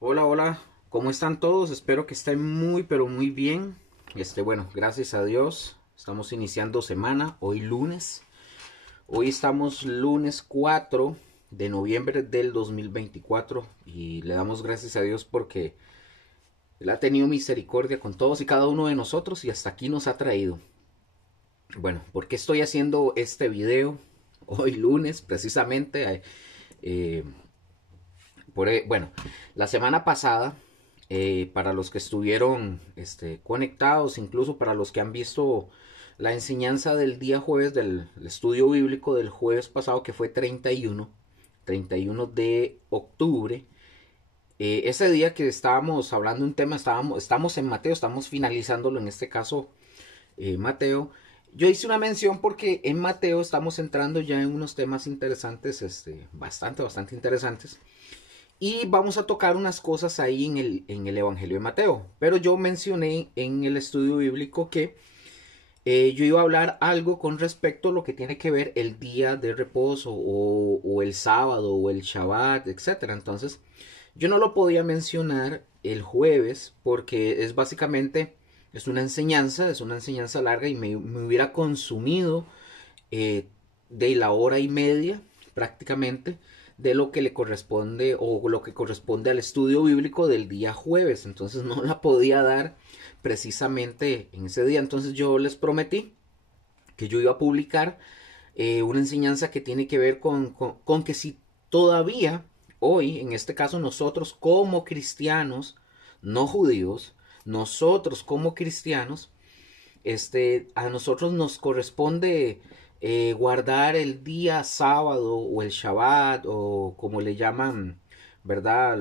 Hola, hola, ¿cómo están todos? Espero que estén muy, pero muy bien. Bueno, gracias a Dios, estamos iniciando semana, hoy lunes. Hoy estamos lunes 4 de noviembre del 2024 y le damos gracias a Dios porque Él ha tenido misericordia con todos y cada uno de nosotros y hasta aquí nos ha traído. Bueno, ¿por qué estoy haciendo este video hoy lunes? Precisamente, eh, bueno, la semana pasada, para los que estuvieron conectados, incluso para los que han visto la enseñanza del día jueves del estudio bíblico del jueves pasado, que fue 31 de octubre, ese día que estábamos hablando de un tema, estamos en Mateo, estamos finalizándolo en este caso, Mateo. Yo hice una mención porque en Mateo estamos entrando ya en unos temas interesantes, bastante interesantes. Y vamos a tocar unas cosas ahí en el Evangelio de Mateo. Pero yo mencioné en el estudio bíblico que yo iba a hablar algo con respecto a lo que tiene que ver el día de reposo o el sábado o el Shabbat, etcétera. Entonces, yo no lo podía mencionar el jueves porque es básicamente, es una enseñanza larga y me hubiera consumido eh, de la hora y media prácticamente de lo que le corresponde o lo que corresponde al estudio bíblico del día jueves. Entonces no la podía dar precisamente en ese día. Entonces yo les prometí que yo iba a publicar una enseñanza que tiene que ver con que si todavía hoy, en este caso nosotros como cristianos, no judíos, nosotros como cristianos, a nosotros nos corresponde guardar el día sábado o el Shabbat o como le llaman, ¿verdad?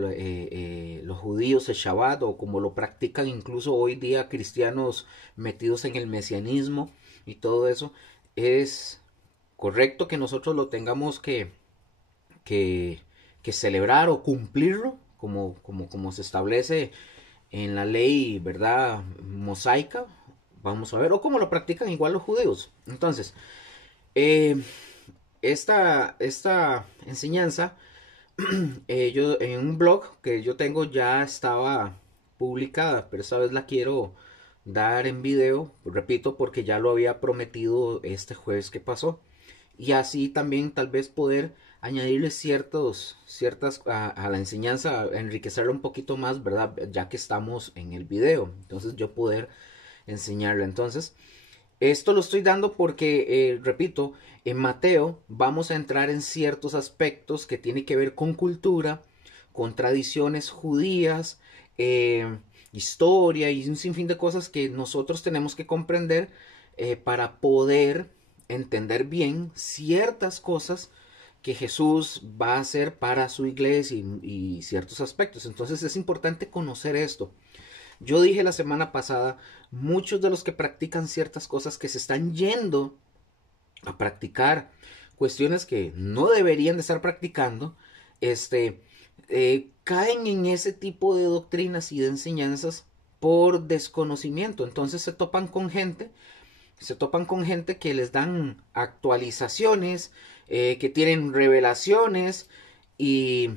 Los judíos el Shabbat o como lo practican incluso hoy día cristianos metidos en el mesianismo y todo eso. Es correcto que nosotros lo tengamos que, que celebrar o cumplirlo como se establece en la ley, ¿verdad? Mosaica, vamos a ver, o como lo practican igual los judíos. Entonces, eh, esta enseñanza, yo en un blog que yo tengo ya estaba publicada, pero esta vez la quiero dar en video, repito, porque ya lo había prometido este jueves que pasó. Y así también tal vez poder añadirle ciertas a la enseñanza, enriquecerla un poquito más, ¿verdad? Ya que estamos en el video. Entonces yo poder enseñarla. Entonces, esto lo estoy dando porque, repito, en Mateo vamos a entrar en ciertos aspectos que tienen que ver con cultura, con tradiciones judías, historia y un sinfín de cosas que nosotros tenemos que comprender para poder entender bien ciertas cosas que Jesús va a hacer para su iglesia y ciertos aspectos. Entonces es importante conocer esto. Yo dije la semana pasada, muchos de los que practican ciertas cosas que se están yendo a practicar cuestiones que no deberían de estar practicando, caen en ese tipo de doctrinas y de enseñanzas por desconocimiento. Entonces se topan con gente que les dan actualizaciones, que tienen revelaciones y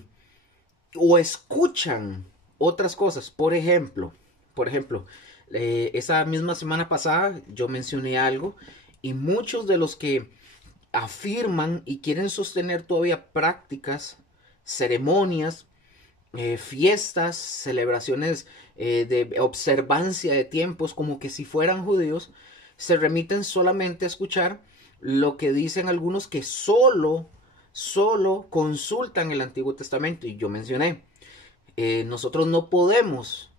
o escuchan otras cosas. Por ejemplo, esa misma semana pasada yo mencioné algo y muchos de los que afirman y quieren sostener todavía prácticas, ceremonias, fiestas, celebraciones de observancia de tiempos como que si fueran judíos, se remiten solamente a escuchar lo que dicen algunos que solo consultan el Antiguo Testamento. Y yo mencioné, nosotros no podemos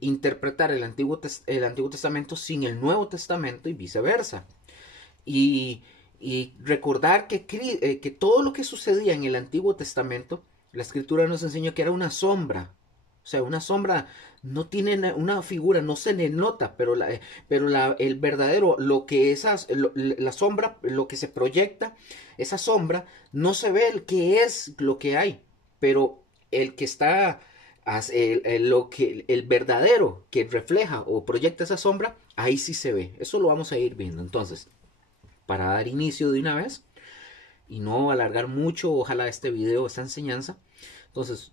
interpretar el Antiguo Testamento sin el Nuevo Testamento y viceversa. Y, y recordar que todo lo que sucedía en el Antiguo Testamento, la Escritura nos enseñó que era una sombra. O sea, una sombra no tiene una figura, no se le nota, pero el verdadero, lo que la sombra, lo que se proyecta, esa sombra, no se ve el que es lo que hay, pero el que está, el verdadero que refleja o proyecta esa sombra, ahí sí se ve. Eso lo vamos a ir viendo. Entonces, para dar inicio de una vez y no alargar mucho, ojalá este video, esta enseñanza. Entonces,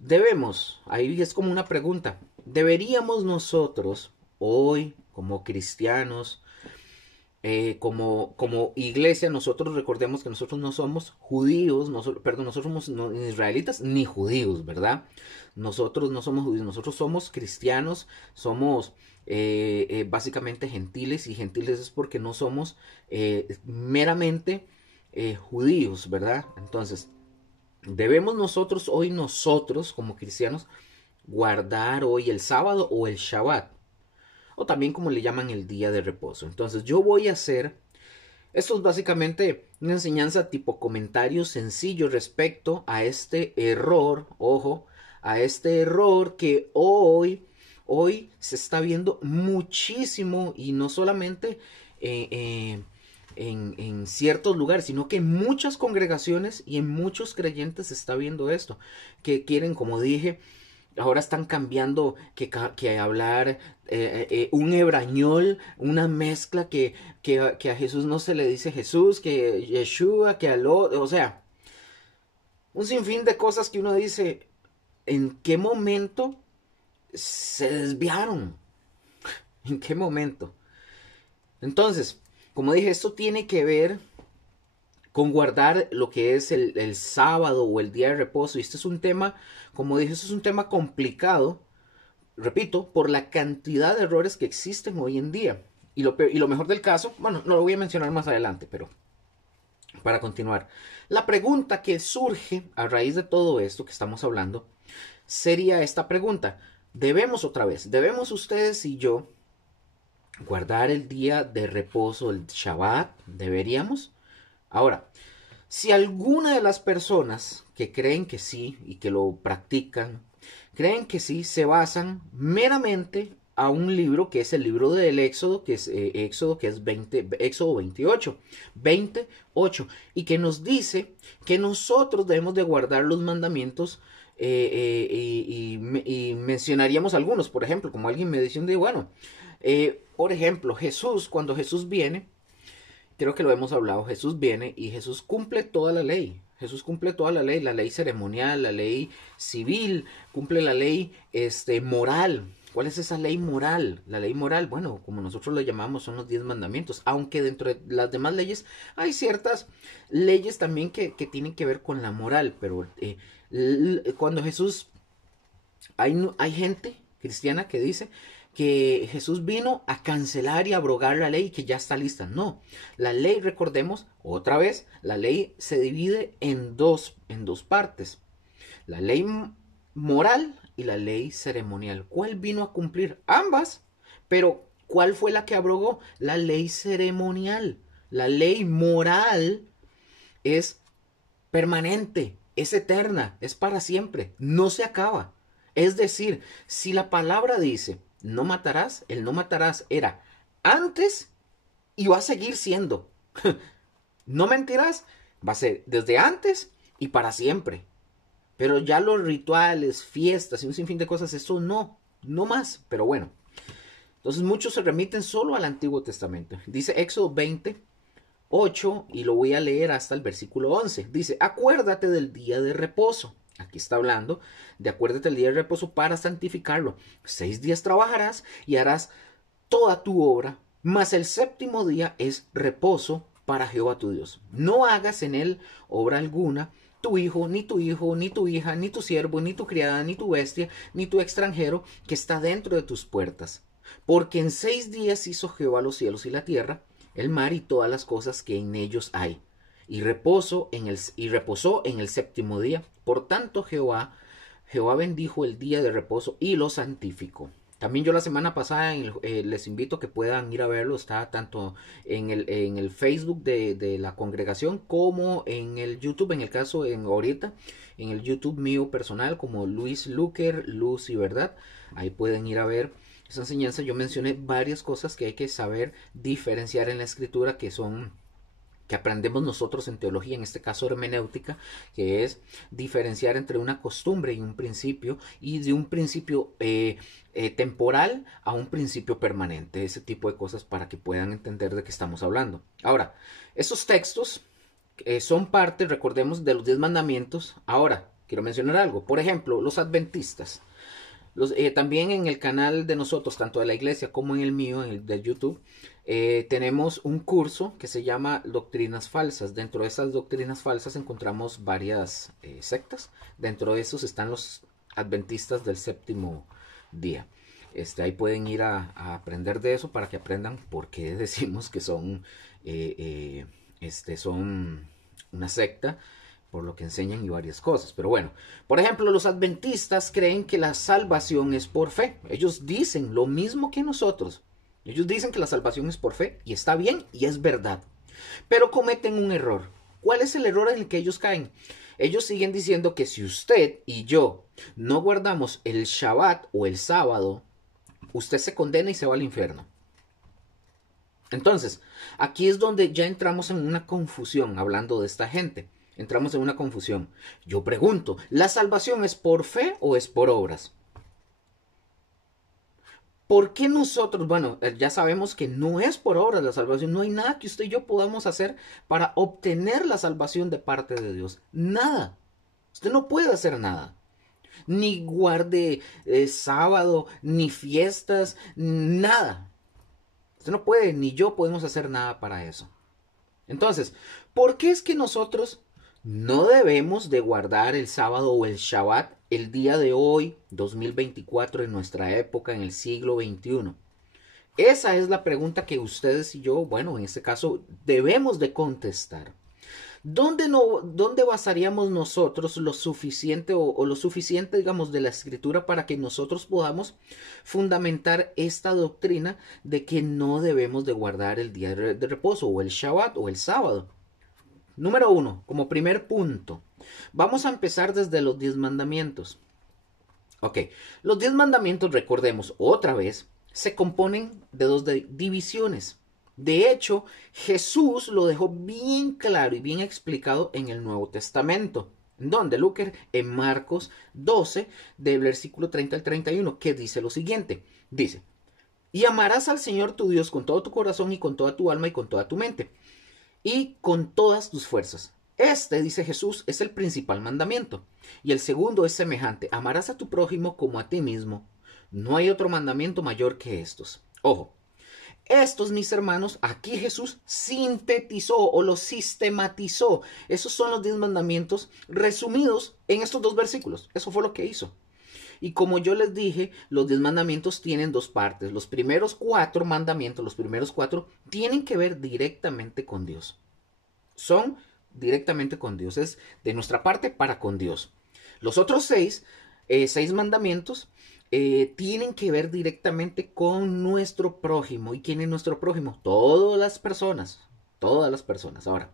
ahí es como una pregunta, ¿deberíamos nosotros hoy como cristianos, como iglesia, nosotros recordemos que nosotros no somos judíos, perdón, nosotros somos ni israelitas ni judíos, ¿verdad? Nosotros no somos judíos, nosotros somos cristianos, somos básicamente gentiles, y gentiles es porque no somos meramente judíos, ¿verdad? Entonces, debemos nosotros como cristianos guardar hoy el sábado o el Shabbat, o también como le llaman el día de reposo. Entonces yo voy a hacer, esto es básicamente una enseñanza tipo comentario sencillo respecto a este error, ojo, a este error que hoy se está viendo muchísimo, y no solamente en ciertos lugares, sino que en muchas congregaciones y en muchos creyentes se está viendo esto, que quieren, como dije, ahora están cambiando que hablar un hebrañol, una mezcla que a Jesús no se le dice Jesús, que Yeshua, que o sea, un sinfín de cosas que uno dice, ¿en qué momento se desviaron? ¿En qué momento? Entonces, como dije, esto tiene que ver con guardar lo que es el sábado o el día de reposo. Y este es un tema, como dije, esto es un tema complicado, repito, por la cantidad de errores que existen hoy en día. Y lo mejor del caso, bueno, no lo voy a mencionar más adelante, pero para continuar, la pregunta que surge a raíz de todo esto que estamos hablando sería esta pregunta: debemos ustedes y yo guardar el día de reposo, el Shabbat? ¿Deberíamos? Ahora, si alguna de las personas que creen que sí y que lo practican, creen que sí, se basan meramente a un libro que es el libro del Éxodo, que es Éxodo 28, y que nos dice que nosotros debemos de guardar los mandamientos, y mencionaríamos algunos, por ejemplo, como alguien me dice un día, bueno, por ejemplo, cuando Jesús viene, creo que lo hemos hablado, Jesús viene y Jesús cumple toda la ley. Jesús cumple toda la ley ceremonial, la ley civil, cumple la ley moral. ¿Cuál es esa ley moral? La ley moral, bueno, como nosotros lo llamamos, son los 10 mandamientos, aunque dentro de las demás leyes hay ciertas leyes también que tienen que ver con la moral, pero cuando Jesús, hay gente cristiana que dice que Jesús vino a cancelar y abrogar la ley que ya está lista. No, la ley, recordemos, otra vez, la ley se divide en dos partes. La ley moral y la ley ceremonial. ¿Cuál vino a cumplir? Ambas. Pero, ¿cuál fue la que abrogó? La ley ceremonial. La ley moral es permanente, es eterna, es para siempre, no se acaba. Es decir, si la palabra dice no matarás, el no matarás era antes y va a seguir siendo. No mentirás, va a ser desde antes y para siempre. Pero ya los rituales, fiestas y un sinfín de cosas, eso no más. Pero bueno, entonces muchos se remiten solo al Antiguo Testamento. Dice Éxodo 28, y lo voy a leer hasta el versículo 11. Dice: acuérdate del día de reposo. Aquí está hablando de acuérdate del día de reposo para santificarlo. 6 días trabajarás y harás toda tu obra, mas el séptimo día es reposo para Jehová tu Dios. No hagas en él obra alguna, tu hijo, ni tu hija, ni tu siervo, ni tu criada, ni tu bestia, ni tu extranjero que está dentro de tus puertas. Porque en 6 días hizo Jehová los cielos y la tierra, el mar y todas las cosas que en ellos hay. Y reposó en el séptimo día. Por tanto Jehová bendijo el día de reposo y lo santificó. También yo la semana pasada les invito a que puedan ir a verlo. Está tanto en el Facebook de la congregación como en el YouTube. En el caso ahorita en el YouTube mío personal como Luis Luker, Luz y Verdad. Ahí pueden ir a ver esa enseñanza. Yo mencioné varias cosas que hay que saber diferenciar en la escritura, que aprendemos nosotros en teología, en este caso hermenéutica, que es diferenciar entre una costumbre y un principio, y de un principio temporal a un principio permanente, ese tipo de cosas, para que puedan entender de qué estamos hablando. Ahora, esos textos son parte, recordemos, de los 10 mandamientos. Ahora, quiero mencionar algo. Por ejemplo, los adventistas. También en el canal de nosotros, tanto de la iglesia como en el mío, en el de YouTube, tenemos un curso que se llama Doctrinas Falsas. Dentro de esas doctrinas falsas encontramos varias sectas. Dentro de esos están los adventistas del séptimo día. Ahí pueden ir a aprender de eso para que aprendan por qué decimos que son, son una secta, por lo que enseñan y varias cosas. Pero bueno, por ejemplo, los adventistas creen que la salvación es por fe. Ellos dicen lo mismo que nosotros. Ellos dicen que la salvación es por fe y está bien y es verdad. Pero cometen un error. ¿Cuál es el error en el que ellos caen? Ellos siguen diciendo que si usted y yo no guardamos el Shabbat o el sábado, usted se condena y se va al infierno. Entonces, aquí es donde ya entramos en una confusión hablando de esta gente. Entramos en una confusión. Yo pregunto, ¿la salvación es por fe o es por obras? ¿Por qué nosotros? Bueno, ya sabemos que no es por obras la salvación. No hay nada que usted y yo podamos hacer para obtener la salvación de parte de Dios. Nada. Usted no puede hacer nada. Ni guarde sábado, ni fiestas, nada. Usted no puede, ni yo podemos hacer nada para eso. Entonces, ¿por qué es que nosotros no debemos de guardar el sábado o el Shabbat el día de hoy, 2024, en nuestra época, en el siglo XXI? Esa es la pregunta que ustedes y yo, bueno, en este caso, debemos de contestar. ¿Dónde basaríamos nosotros lo suficiente o lo suficiente, digamos, de la escritura para que nosotros podamos fundamentar esta doctrina de que no debemos de guardar el día de reposo o el Shabbat o el sábado? Número 1, como primer punto, vamos a empezar desde los 10 mandamientos. Ok, los 10 mandamientos, recordemos otra vez, se componen de dos divisiones. De hecho, Jesús lo dejó bien claro y bien explicado en el Nuevo Testamento. ¿Dónde, Luker? En Marcos 12, del versículo 30 al 31, que dice lo siguiente. Dice, y amarás al Señor tu Dios con todo tu corazón y con toda tu alma y con toda tu mente y con todas tus fuerzas. Dice Jesús, es el principal mandamiento. Y el segundo es semejante, amarás a tu prójimo como a ti mismo. No hay otro mandamiento mayor que estos. Ojo, estos, mis hermanos, aquí Jesús sintetizó o los sistematizó. Esos son los 10 mandamientos resumidos en estos 2 versículos. Eso fue lo que hizo. Y como yo les dije, los 10 mandamientos tienen 2 partes. Los primeros 4 mandamientos, los primeros 4, tienen que ver directamente con Dios. Son directamente con Dios. Es de nuestra parte para con Dios. Los otros 6 mandamientos tienen que ver directamente con nuestro prójimo. ¿Y quién es nuestro prójimo? Todas las personas. Todas las personas. Ahora,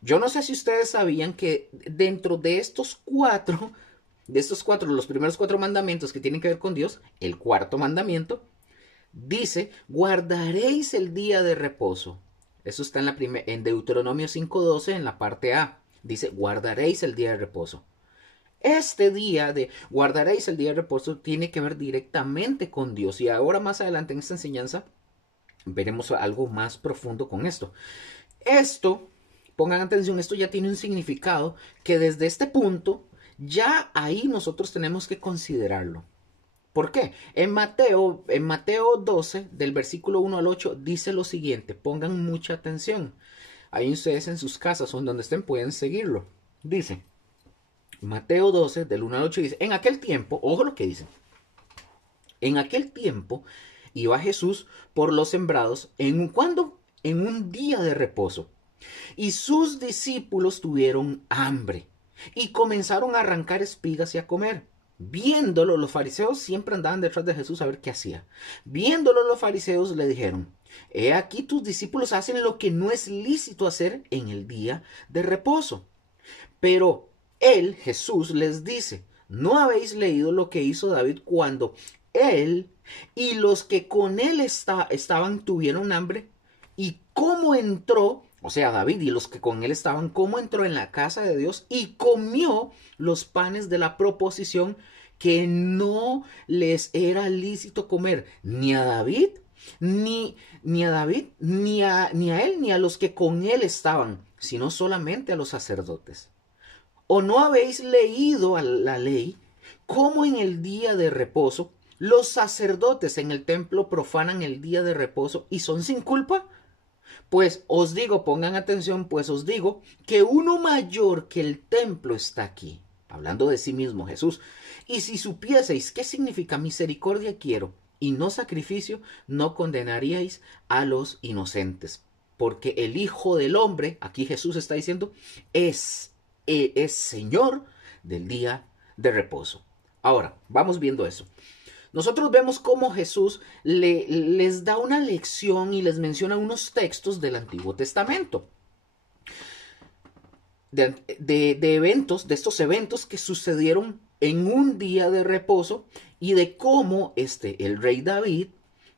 yo no sé si ustedes sabían que dentro de estos 4... los primeros 4 mandamientos que tienen que ver con Dios, el cuarto mandamiento dice, guardaréis el día de reposo. Eso está en Deuteronomio 5:12, en la parte A. Dice, guardaréis el día de reposo. Este día de guardaréis el día de reposo tiene que ver directamente con Dios. Y ahora más adelante en esta enseñanza veremos algo más profundo con esto. Esto, pongan atención, esto ya tiene un significado que desde este punto ya ahí nosotros tenemos que considerarlo. ¿Por qué? En Mateo 12, del versículo 1 al 8, dice lo siguiente. Pongan mucha atención. Ahí ustedes en sus casas o en donde estén pueden seguirlo. Dice, Mateo 12, del 1 al 8, dice, en aquel tiempo, ojo lo que dice. En aquel tiempo iba Jesús por los sembrados, ¿cuándo? En un día de reposo. Y sus discípulos tuvieron hambre. Y comenzaron a arrancar espigas y a comer. Viéndolo, los fariseos siempre andaban detrás de Jesús a ver qué hacía. Viéndolo, los fariseos le dijeron, he aquí tus discípulos hacen lo que no es lícito hacer en el día de reposo. Pero él, Jesús, les dice, ¿no habéis leído lo que hizo David cuando él y los que con él estaban tuvieron hambre? ¿Y cómo entró? O sea, David y los que con él estaban, cómo entró en la casa de Dios y comió los panes de la proposición que no les era lícito comer ni a David, ni a él, ni a los que con él estaban, sino solamente a los sacerdotes. ¿O no habéis leído a la ley cómo en el día de reposo los sacerdotes en el templo profanan el día de reposo y son sin culpa? Pues os digo, pongan atención, pues os digo que uno mayor que el templo está aquí, hablando de sí mismo Jesús. Y si supieseis qué significa misericordia quiero y no sacrificio, no condenaríais a los inocentes. Porque el Hijo del Hombre, aquí Jesús está diciendo, es Señor del día de reposo. Ahora, vamos viendo eso. Nosotros vemos cómo Jesús les da una lección y les menciona unos textos del Antiguo Testamento. De eventos, de estos eventos que sucedieron en un día de reposo y de cómo el rey David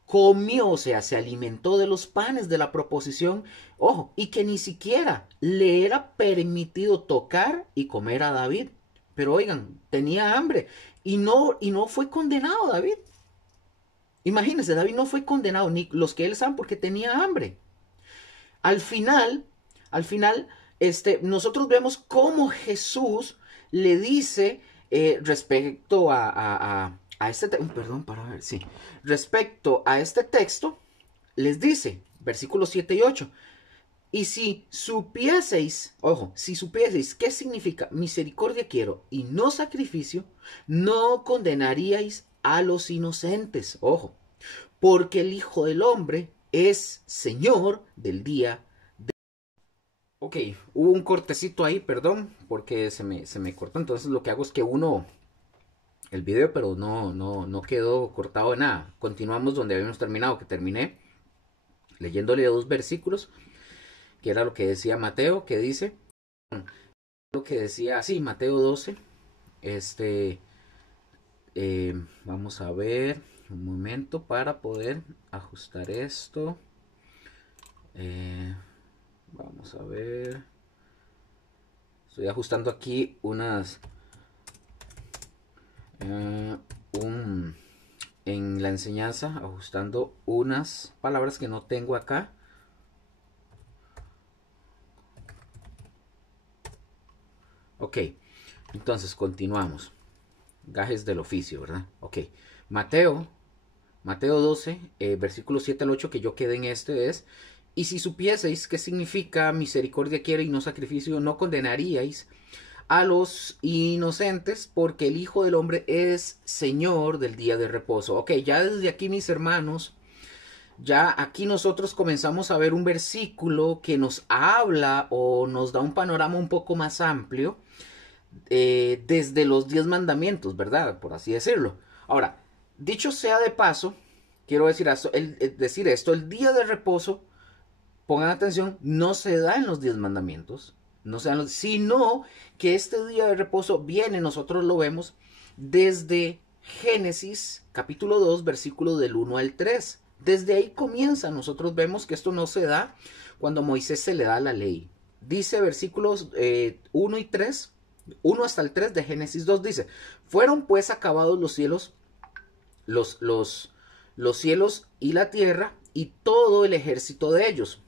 comió, o sea, se alimentó de los panes de la proposición, ojo, y que ni siquiera le era permitido tocar y comer a David. Pero oigan, tenía hambre y no fue condenado David. Imagínense, David no fue condenado, ni los que él saben, porque tenía hambre. Al final, nosotros vemos cómo Jesús le dice respecto a este respecto a este texto, les dice, versículos 7 y 8, y si supieseis, ojo, si supieseis qué significa misericordia quiero y no sacrificio, no condenaríais a los inocentes, ojo, porque el Hijo del Hombre es Señor del día de... Ok, hubo un cortecito ahí, perdón, porque se me cortó, entonces lo que hago es que uno el video, pero no quedó cortado de nada. Continuamos donde habíamos terminado, que terminé leyéndole 2 versículos, que era lo que decía Mateo, que dice, lo que decía, sí, Mateo 12, vamos a ver, un momento para poder ajustar esto, vamos a ver, estoy ajustando aquí unas, en la enseñanza, ajustando unas palabras que no tengo acá. Ok, entonces continuamos. Gajes del oficio, ¿verdad? Ok, Mateo 12, versículo 7 al 8, que yo quedé en es, y si supieseis qué significa misericordia quiere y no sacrificio, no condenaríais a los inocentes, porque el Hijo del Hombre es Señor del día de reposo. Ok, ya desde aquí, mis hermanos, ya aquí nosotros comenzamos a ver un versículo que nos habla o nos da un panorama un poco más amplio desde los 10 mandamientos, ¿verdad? Por así decirlo. Ahora, dicho sea de paso, quiero decir esto, el día de reposo, pongan atención, no se da en los 10 mandamientos, no se da sino que este día de reposo viene, nosotros lo vemos desde Génesis capítulo 2, versículo del 1 al 3. Desde ahí comienza, nosotros vemos que esto no se da cuando Moisés se le da la ley. Dice versículos 1 y 3, 1 hasta el 3 de Génesis 2, dice, fueron pues acabados los cielos, los cielos y la tierra y todo el ejército de ellos.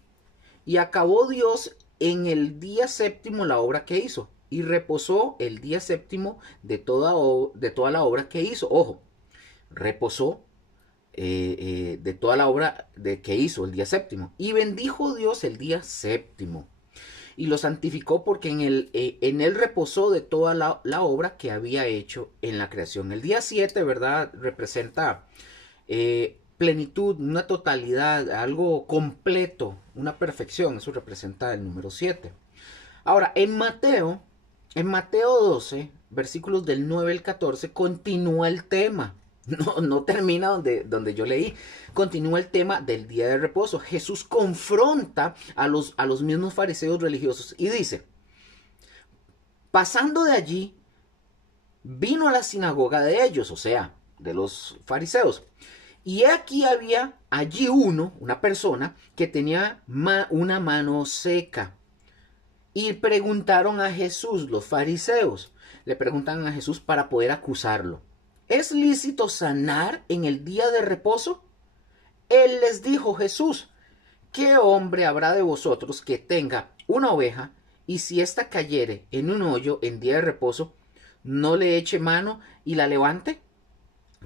Y acabó Dios en el día séptimo la obra que hizo, y reposó el día séptimo de toda la obra que hizo. Ojo, reposó de toda la obra que hizo el día séptimo. Y bendijo Dios el día séptimo, y lo santificó porque en él reposó de toda la obra que había hecho en la creación. El día 7, ¿verdad? Representa plenitud, una totalidad, algo completo, una perfección. Eso representa el número 7. Ahora, en Mateo 12, versículos del 9 al 14, continúa el tema. No termina donde yo leí. Continúa el tema del día de reposo. Jesús confronta a los mismos fariseos religiosos y dice, pasando de allí, vino a la sinagoga de ellos, o sea, de los fariseos. Y aquí había allí una persona que tenía una mano seca. Y preguntaron a Jesús, los fariseos, le preguntan a Jesús para poder acusarlo. ¿Es lícito sanar en el día de reposo? Él les dijo, Jesús, ¿qué hombre habrá de vosotros que tenga una oveja y si ésta cayere en un hoyo en día de reposo, no le eche mano y la levante?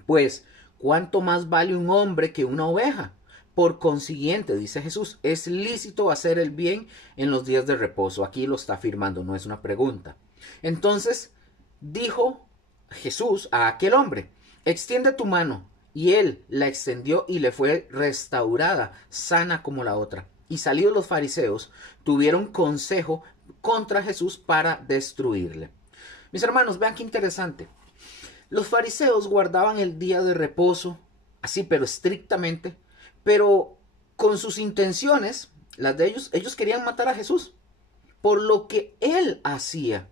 Pues, ¿cuánto más vale un hombre que una oveja? Por consiguiente, dice Jesús, es lícito hacer el bien en los días de reposo. Aquí lo está afirmando, no es una pregunta. Entonces dijo Jesús a aquel hombre, extiende tu mano. Y él la extendió y le fue restaurada, sana como la otra. Y salidos los fariseos, tuvieron consejo contra Jesús para destruirle. Mis hermanos, vean qué interesante. Los fariseos guardaban el día de reposo, así pero estrictamente, pero con sus intenciones, las de ellos querían matar a Jesús, por lo que él hacía.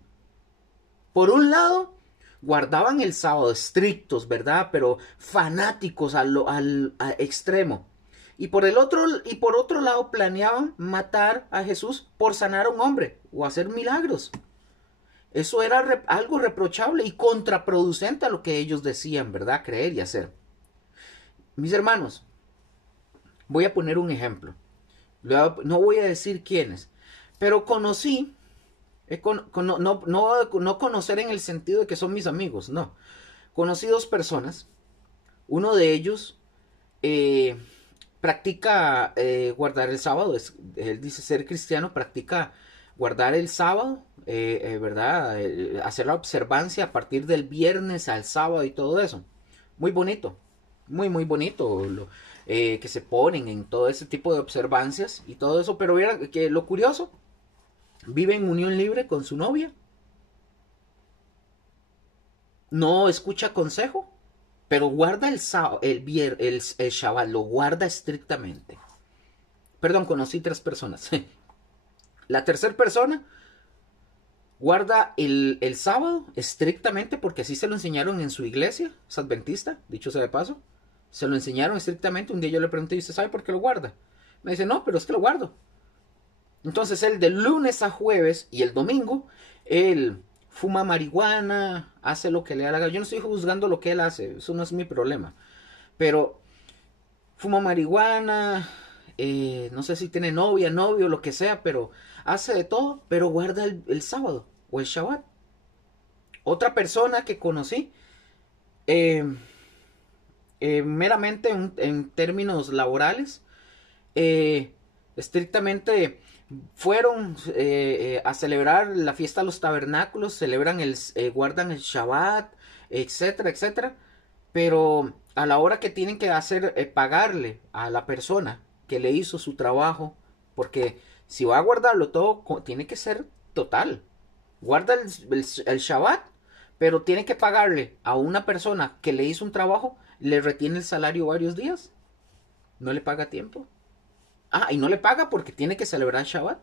Por un lado, guardaban el sábado estrictos, ¿verdad? Pero fanáticos al extremo. Y por otro lado planeaban matar a Jesús por sanar a un hombre o hacer milagros. Eso era algo reprochable y contraproducente a lo que ellos decían, ¿verdad? Creer y hacer. Mis hermanos, voy a poner un ejemplo. No voy a decir quiénes, pero conocí, no conocer en el sentido de que son mis amigos, no. Conocí dos personas. Uno de ellos practica guardar el sábado. Él dice ser cristiano, practica guardar el sábado, ¿verdad? Hacer la observancia a partir del viernes al sábado y todo eso. Muy bonito, muy bonito que se ponen en todo ese tipo de observancias y todo eso. Pero mira que lo curioso, vive en unión libre con su novia. No escucha consejo, pero guarda el Shabbat, lo guarda estrictamente. Perdón, conocí tres personas. La tercera persona guarda el sábado estrictamente porque así se lo enseñaron en su iglesia, es adventista, dicho sea de paso. Se lo enseñaron estrictamente. Un día yo le pregunté, ¿y usted sabe por qué lo guarda? Me dice, no, pero es que lo guardo. Entonces él de lunes a jueves y el domingo, él fuma marihuana, hace lo que le da la gana. Yo no estoy juzgando lo que él hace, eso no es mi problema. Pero fuma marihuana, no sé si tiene novia, novio, lo que sea, pero hace de todo, pero guarda el sábado o el Shabbat. Otra persona que conocí, meramente en términos laborales, estrictamente fueron a celebrar la fiesta de los tabernáculos, guardan el Shabbat, etcétera, etcétera, pero a la hora que tienen que pagarle a la persona que le hizo su trabajo, porque si va a guardarlo todo, tiene que ser total. Guarda el Shabbat, pero tiene que pagarle a una persona que le hizo un trabajo, le retiene el salario varios días, no le paga a tiempo. Y no le paga porque tiene que celebrar Shabbat.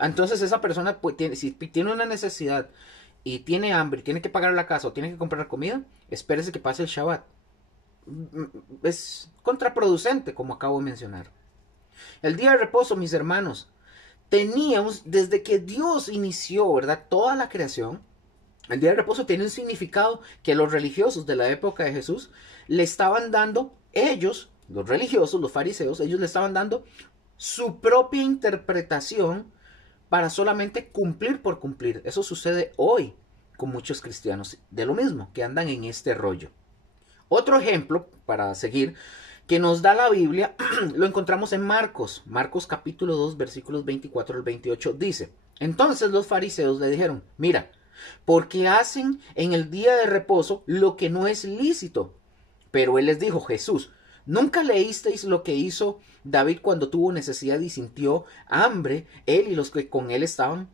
Entonces esa persona, pues, si tiene una necesidad y tiene hambre, tiene que pagar la casa o tiene que comprar comida, espérese que pase el Shabbat. Es contraproducente, como acabo de mencionar. El día de reposo, mis hermanos, teníamos, desde que Dios inició, ¿verdad?, toda la creación, el día de reposo tiene un significado que los religiosos de la época de Jesús le estaban dando, ellos, los religiosos, los fariseos, ellos le estaban dando su propia interpretación para solamente cumplir por cumplir. Eso sucede hoy con muchos cristianos de lo mismo, que andan en este rollo. Otro ejemplo, para seguir, que nos da la Biblia, lo encontramos en Marcos. Marcos capítulo 2, versículos 24 al 28, dice: entonces los fariseos le dijeron, mira, porque hacen en el día de reposo lo que no es lícito. Pero él les dijo, Jesús, ¿nunca leísteis lo que hizo David cuando tuvo necesidad y sintió hambre, él y los que con él estaban?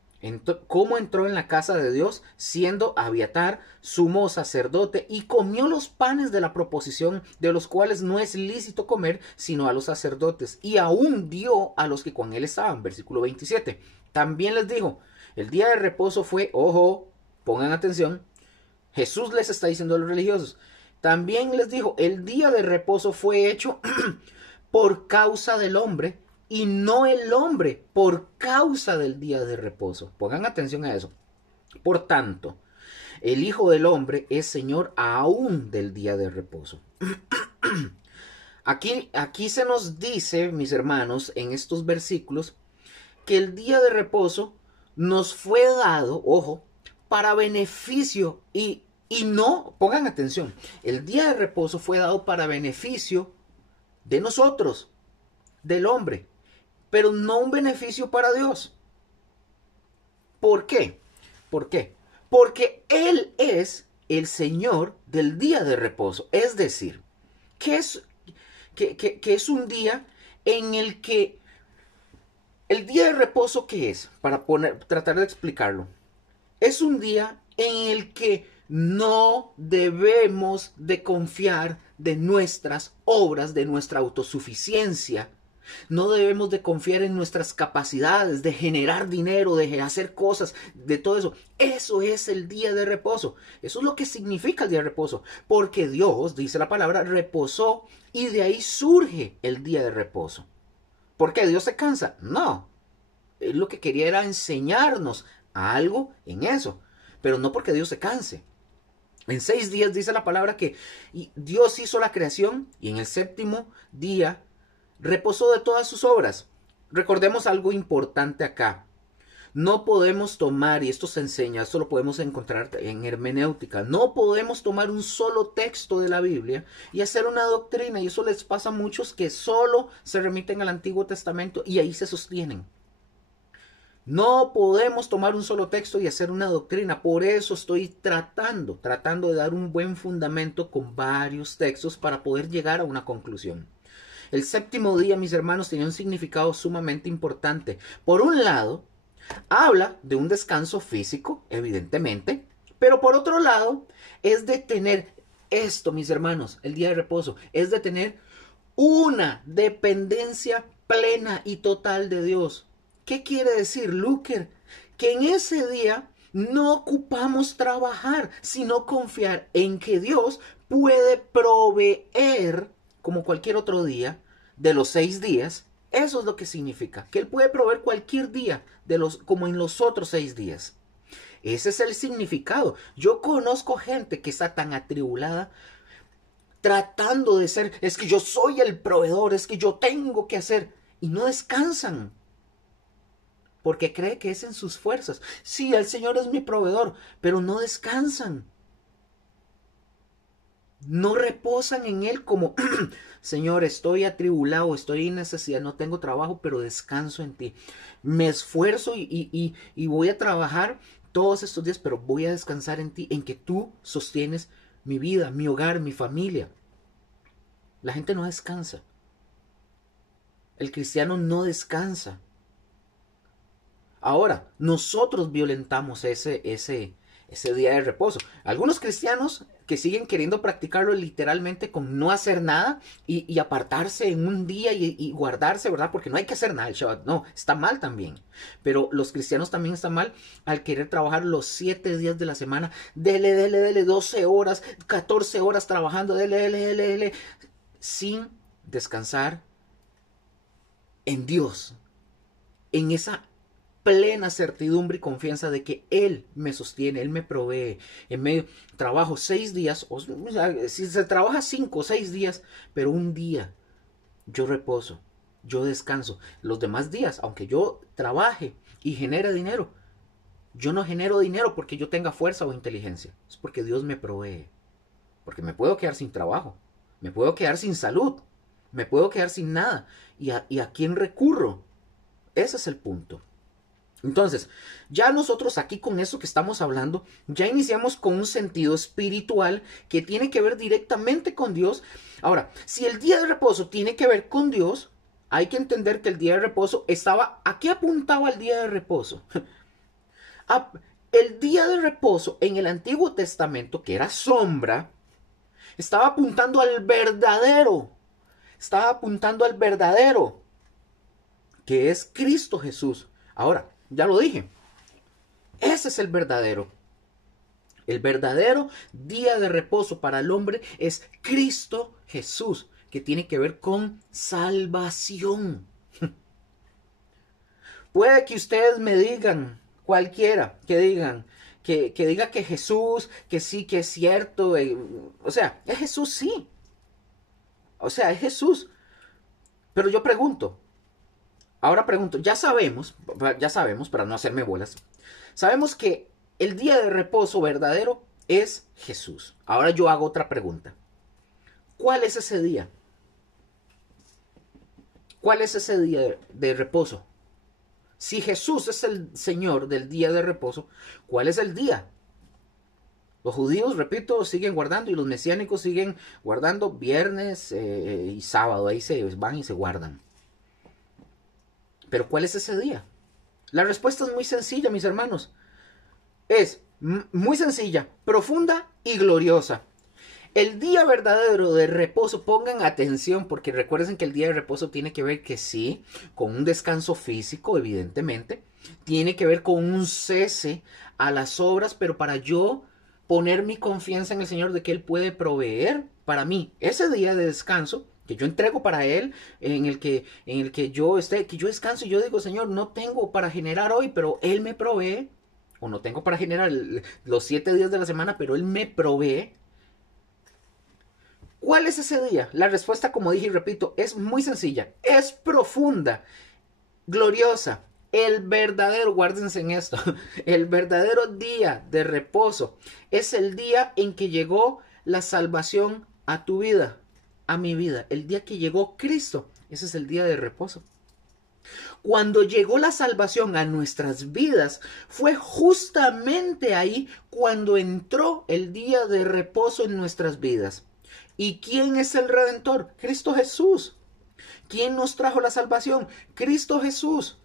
Cómo entró en la casa de Dios siendo Abiatar sumo sacerdote y comió los panes de la proposición, de los cuales no es lícito comer sino a los sacerdotes, y aún dio a los que con él estaban. Versículo 27. También les dijo, el día de reposo fue, ojo, pongan atención, Jesús les está diciendo a los religiosos, también les dijo, el día de reposo fue hecho por causa del hombre, y no el hombre por causa del día de reposo. Pongan atención a eso. Por tanto, el Hijo del Hombre es Señor aún del día de reposo. Aquí se nos dice, mis hermanos, en estos versículos, que el día de reposo nos fue dado, ojo, para beneficio y no, pongan atención, el día de reposo fue dado para beneficio de nosotros, del hombre, pero no un beneficio para Dios. ¿Por qué? ¿Por qué? Porque Él es el Señor del día de reposo. Es decir, que es un día en el que el día de reposo, ¿qué es? Para tratar de explicarlo. Es un día en el que no debemos de confiar de nuestras obras, de nuestra autosuficiencia. No debemos de confiar en nuestras capacidades de generar dinero, de hacer cosas, de todo eso. Eso es el día de reposo. Eso es lo que significa el día de reposo. Porque Dios, dice la palabra, reposó y de ahí surge el día de reposo. ¿Por qué Dios se cansa? No. Él lo que quería era enseñarnos algo en eso. Pero no porque Dios se canse. En 6 días dice la palabra que Dios hizo la creación y en el séptimo día reposó de todas sus obras. Recordemos algo importante acá. No podemos tomar, y esto se enseña, esto lo podemos encontrar en hermenéutica, no podemos tomar un solo texto de la Biblia y hacer una doctrina, y eso les pasa a muchos que solo se remiten al Antiguo Testamento y ahí se sostienen. No podemos tomar un solo texto y hacer una doctrina. Por eso estoy tratando de dar un buen fundamento con varios textos para poder llegar a una conclusión. El séptimo día, mis hermanos, tenía un significado sumamente importante. Por un lado, habla de un descanso físico, evidentemente, pero por otro lado, es de tener esto, mis hermanos, el día de reposo, es de tener una dependencia plena y total de Dios. ¿Qué quiere decir, Luker? Que en ese día no ocupamos trabajar, sino confiar en que Dios puede proveer, como cualquier otro día, de los 6 días. Eso es lo que significa, que Él puede proveer cualquier día, como en los otros 6 días. Ese es el significado. Yo conozco gente que está tan atribulada, tratando de ser, es que yo soy el proveedor, es que yo tengo que hacer, y no descansan. Porque cree que es en sus fuerzas. Sí, el Señor es mi proveedor, pero no descansan. No reposan en Él como, Señor, estoy atribulado, estoy en necesidad, no tengo trabajo, pero descanso en ti. Me esfuerzo y voy a trabajar todos estos días, pero voy a descansar en ti, en que tú sostienes mi vida, mi hogar, mi familia. La gente no descansa. El cristiano no descansa. Ahora, nosotros violentamos ese día de reposo. Algunos cristianos que siguen queriendo practicarlo literalmente con no hacer nada y apartarse en un día y guardarse, ¿verdad? Porque no hay que hacer nada el Shabbat. No, está mal también. Pero los cristianos también están mal al querer trabajar los 7 días de la semana. Dele, 12 horas, 14 horas trabajando, dele, sin descansar en Dios. En esa plena certidumbre y confianza de que Él me sostiene, Él me provee. En medio, trabajo 6 días, o sea, si se trabaja 5 o 6 días, pero un día yo reposo, yo descanso. Los demás días, aunque yo trabaje y genere dinero, yo no genero dinero porque yo tenga fuerza o inteligencia, es porque Dios me provee. Porque me puedo quedar sin trabajo, me puedo quedar sin salud, me puedo quedar sin nada. ¿Y a quién recurro? Ese es el punto. Entonces, ya nosotros aquí con eso que estamos hablando, ya iniciamos con un sentido espiritual que tiene que ver directamente con Dios. Ahora, si el día de reposo tiene que ver con Dios, hay que entender que el día de reposo estaba, ¿a qué apuntaba el día de reposo? El día de reposo en el Antiguo Testamento, que era sombra, estaba apuntando al verdadero, que es Cristo Jesús. Ahora, ya lo dije, ese es el verdadero. El verdadero día de reposo para el hombre es Cristo Jesús, que tiene que ver con salvación. Puede que ustedes me digan, cualquiera, que diga que Jesús, que sí, que es cierto. O sea, es Jesús, sí. O sea, es Jesús. Pero yo pregunto, Ahora pregunto, ya sabemos, para no hacerme bolas, sabemos que el día de reposo verdadero es Jesús. Ahora yo hago otra pregunta. ¿Cuál es ese día? ¿Cuál es ese día de reposo? Si Jesús es el Señor del día de reposo, ¿cuál es el día? Los judíos, repito, siguen guardando y los mesiánicos siguen guardando viernes y sábado. Ahí se van y se guardan. Pero ¿cuál es ese día? La respuesta es muy sencilla, mis hermanos. Es muy sencilla, profunda y gloriosa. El día verdadero de reposo, pongan atención, porque recuerden que el día de reposo tiene que ver que sí, con un descanso físico, evidentemente, tiene que ver con un cese a las obras, pero para yo poner mi confianza en el Señor de que Él puede proveer para mí ese día de descanso que yo entrego para Él, en el que yo descanso y yo digo, Señor, no tengo para generar hoy, pero Él me provee, o no tengo para generar los 7 días de la semana, pero Él me provee. ¿Cuál es ese día? La respuesta, como dije y repito, es muy sencilla, es profunda, gloriosa. El verdadero, guárdense en esto, el verdadero día de reposo es el día en que llegó la salvación a tu vida, a mi vida, el día que llegó Cristo. Ese es el día de reposo. Cuando llegó la salvación a nuestras vidas, fue justamente ahí cuando entró el día de reposo en nuestras vidas. ¿Y quién es el Redentor? Cristo Jesús. ¿Quién nos trajo la salvación? Cristo Jesús.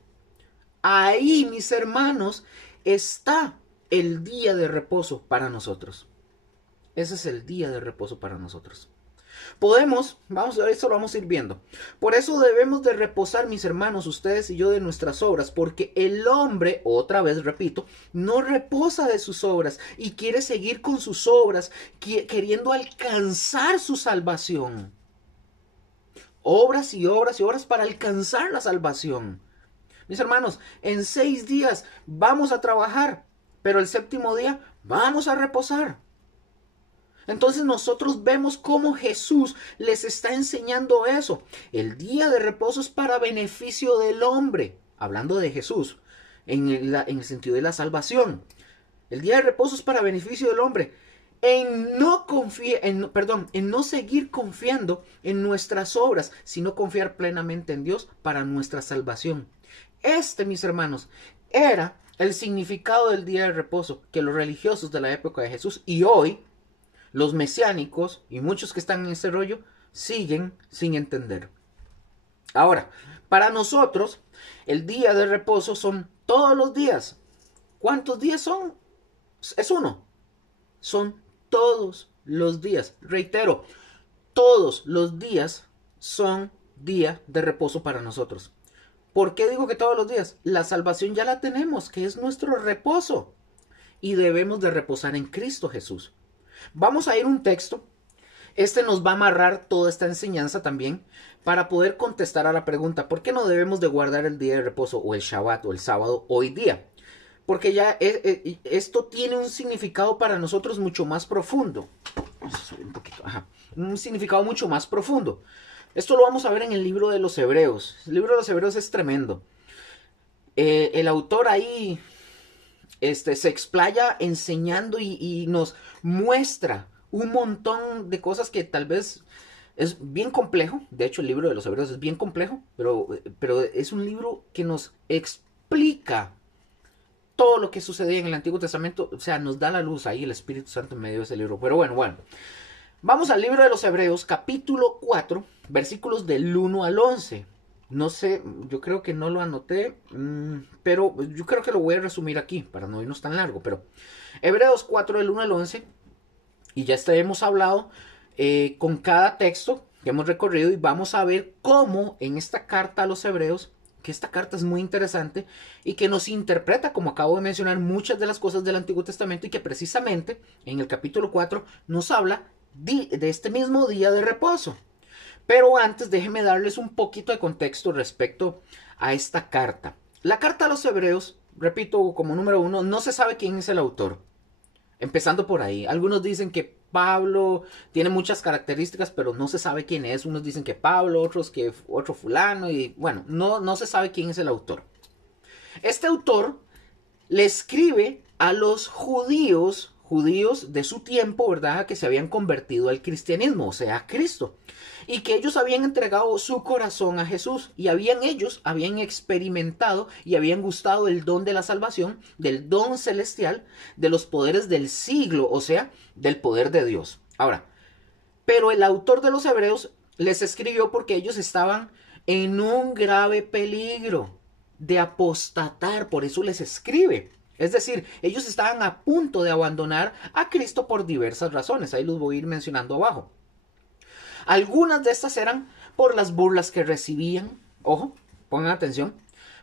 Ahí, mis hermanos, está el día de reposo para nosotros. Ese es el día de reposo para nosotros. Eso lo vamos a ir viendo. Por eso debemos de reposar, mis hermanos, ustedes y yo, de nuestras obras, porque el hombre, otra vez repito, no reposa de sus obras y quiere seguir con sus obras, queriendo alcanzar su salvación. Obras y obras y obras para alcanzar la salvación. Mis hermanos, en 6 días vamos a trabajar, pero el 7º día vamos a reposar. Entonces nosotros vemos cómo Jesús les está enseñando eso. El día de reposo es para beneficio del hombre, hablando de Jesús, en el sentido de la salvación. El día de reposo es para beneficio del hombre, en no seguir confiando en nuestras obras, sino confiar plenamente en Dios para nuestra salvación. Mis hermanos, era el significado del día de reposo que los religiosos de la época de Jesús y hoy los mesiánicos y muchos que están en ese rollo siguen sin entender. Ahora, para nosotros, el día de reposo son todos los días. ¿Cuántos días son? Es uno. Son todos los días. Reitero, todos los días son día de reposo para nosotros. ¿Por qué digo que todos los días? La salvación ya la tenemos, que es nuestro reposo. Y debemos de reposar en Cristo Jesús. Vamos a ir a un texto. Este nos va a amarrar toda esta enseñanza también para poder contestar a la pregunta, ¿por qué no debemos de guardar el día de reposo o el Shabbat o el sábado hoy día? Porque ya esto tiene un significado para nosotros mucho más profundo. Vamos a subir un poquito. Un significado mucho más profundo. Esto lo vamos a ver en el libro de los Hebreos. El libro de los Hebreos es tremendo. El autor ahí se explaya enseñando y nos muestra un montón de cosas que tal vez es bien complejo. De hecho, el libro de los Hebreos es bien complejo, pero es un libro que nos explica todo lo que sucedía en el Antiguo Testamento. O sea, nos da la luz ahí el Espíritu Santo en medio de ese libro. Pero bueno. Vamos al libro de los Hebreos, capítulo 4, versículos del 1 al 11. No sé, yo creo que no lo anoté, pero yo creo que lo voy a resumir aquí para no irnos tan largo. Pero Hebreos 4 del 1 al 11, y ya hemos hablado con cada texto que hemos recorrido y vamos a ver cómo en esta carta a los Hebreos, que esta carta es muy interesante y que nos interpreta, como acabo de mencionar, muchas de las cosas del Antiguo Testamento y que precisamente en el capítulo 4 nos habla de este mismo día de reposo. Pero antes déjenme darles un poquito de contexto respecto a esta carta. La carta a los Hebreos, repito, como número 1, no se sabe quién es el autor. Empezando por ahí. Algunos dicen que Pablo tiene muchas características, pero no se sabe quién es. Unos dicen que Pablo, otros que otro fulano, y bueno, no se sabe quién es el autor. Este autor le escribe a los judíos de su tiempo, ¿verdad? Que se habían convertido al cristianismo, o sea, a Cristo. Y que ellos habían entregado su corazón a Jesús. Y ellos habían experimentado y habían gustado el don de la salvación, del don celestial, de los poderes del siglo, o sea, del poder de Dios. Ahora, pero el autor de los Hebreos les escribió porque ellos estaban en un grave peligro de apostatar, por eso les escribe. Es decir, ellos estaban a punto de abandonar a Cristo por diversas razones. Ahí los voy a ir mencionando abajo. Algunas de estas eran por las burlas que recibían. Ojo, pongan atención.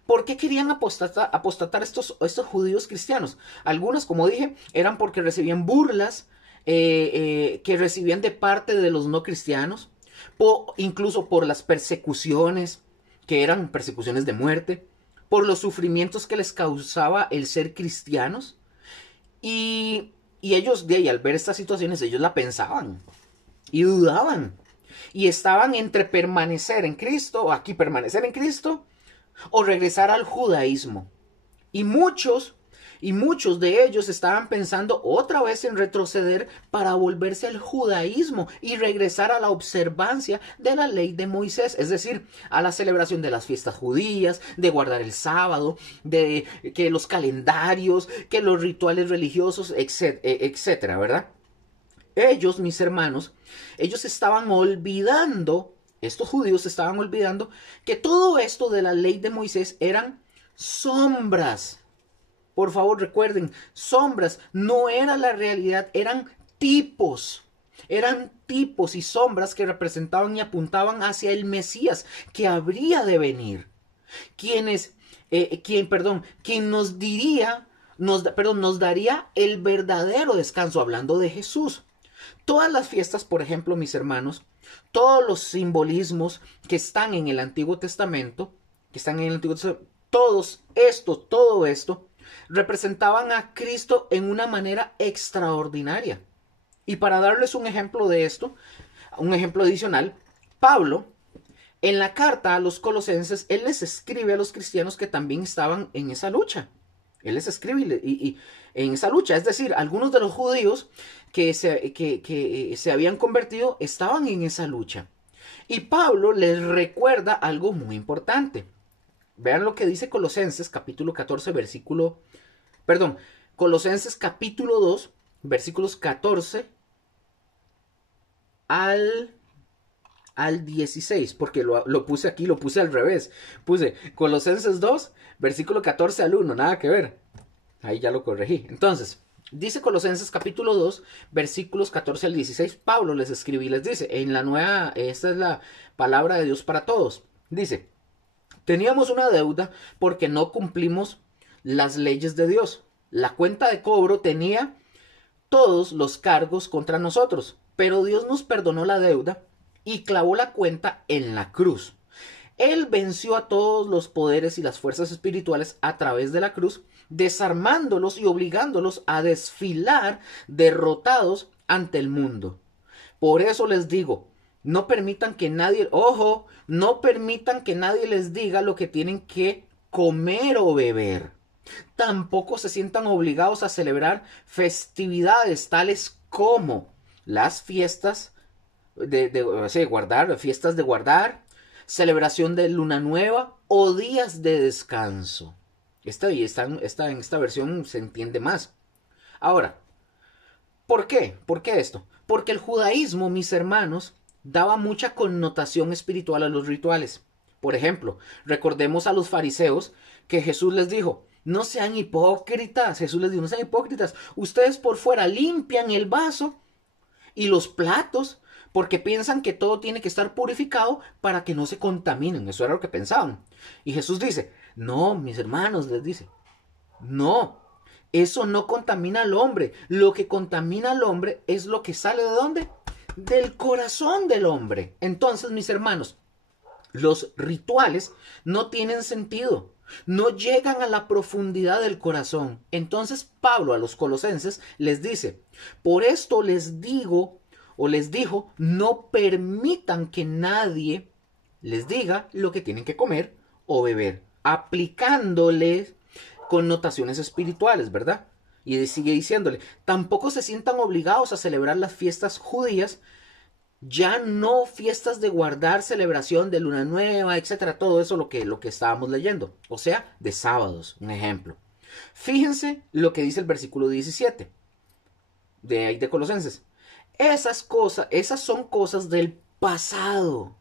¿Por qué querían apostatar estos judíos cristianos? Algunas, como dije, eran porque recibían burlas que recibían de parte de los no cristianos. Incluso por las persecuciones, que eran persecuciones de muerte. Por los sufrimientos que les causaba el ser cristianos. Y ellos, de ahí, al ver estas situaciones, ellos la pensaban y dudaban. Y estaban entre permanecer en Cristo, o aquí permanecer en Cristo, o regresar al judaísmo. Y muchos de ellos estaban pensando otra vez en retroceder para volverse al judaísmo y regresar a la observancia de la ley de Moisés, es decir, a la celebración de las fiestas judías, de guardar el sábado, de que los calendarios, que los rituales religiosos, etcétera, ¿verdad? Ellos, mis hermanos, ellos estaban olvidando, estos judíos estaban olvidando que todo esto de la ley de Moisés eran sombras. Por favor, recuerden, sombras, no era la realidad, eran tipos y sombras que representaban y apuntaban hacia el Mesías que habría de venir. Quien nos daría el verdadero descanso, hablando de Jesús. Todas las fiestas, por ejemplo, mis hermanos, todos los simbolismos que están en el Antiguo Testamento, todo esto, representaban a Cristo en una manera extraordinaria. Y para darles un ejemplo de esto, un ejemplo adicional, Pablo, en la carta a los colosenses, él les escribe a los cristianos que también estaban en esa lucha. Él les escribe y en esa lucha, es decir, algunos de los judíos que se habían convertido estaban en esa lucha. Y Pablo les recuerda algo muy importante. Vean lo que dice Colosenses capítulo 2, versículos 14 al 16, porque lo puse aquí, lo puse al revés. Puse Colosenses 2, versículo 14 al 1, nada que ver. Ahí ya lo corregí. Entonces, dice Colosenses capítulo 2, versículos 14 al 16. Pablo les escribe y les dice, esta es la palabra de Dios para todos. Dice, teníamos una deuda porque no cumplimos las leyes de Dios. La cuenta de cobro tenía todos los cargos contra nosotros, pero Dios nos perdonó la deuda y clavó la cuenta en la cruz. Él venció a todos los poderes y las fuerzas espirituales a través de la cruz, desarmándolos y obligándolos a desfilar derrotados ante el mundo. Por eso les digo, no permitan que nadie les diga lo que tienen que comer o beber. Tampoco se sientan obligados a celebrar festividades tales como las fiestas fiestas de guardar, celebración de luna nueva o días de descanso. En esta versión se entiende más. Ahora, ¿por qué? ¿Por qué esto? Porque el judaísmo, mis hermanos, daba mucha connotación espiritual a los rituales. Por ejemplo, recordemos a los fariseos que Jesús les dijo, no sean hipócritas. Jesús les dijo, no sean hipócritas. Ustedes por fuera limpian el vaso y los platos porque piensan que todo tiene que estar purificado para que no se contaminen. Eso era lo que pensaban. Y Jesús dice, no, mis hermanos, les dice, no, eso no contamina al hombre. Lo que contamina al hombre es lo que sale ¿de dónde? Del corazón del hombre. Entonces, mis hermanos, los rituales no tienen sentido. no llegan a la profundidad del corazón. Entonces Pablo a los colosenses les dice, por esto les digo o les dijo, no permitan que nadie les diga lo que tienen que comer o beber, aplicándoles connotaciones espirituales, ¿verdad? Y sigue diciéndole, tampoco se sientan obligados a celebrar las fiestas judías, ya no fiestas de guardar celebración de luna nueva, etcétera, todo eso lo que estábamos leyendo, o sea, de sábados, un ejemplo. Fíjense lo que dice el versículo 17 de ahí de Colosenses. Esas son cosas del pasado.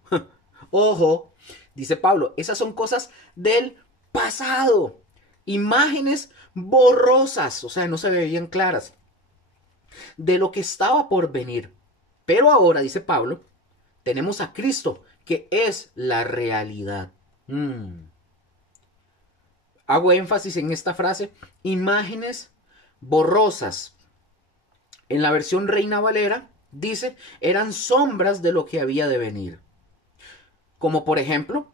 Ojo, dice Pablo, esas son cosas del pasado. Imágenes borrosas, o sea, no se veían claras, de lo que estaba por venir. Pero ahora, dice Pablo, tenemos a Cristo, que es la realidad. Hago énfasis en esta frase, imágenes borrosas. En la versión Reina Valera, dice, eran sombras de lo que había de venir. Como por ejemplo,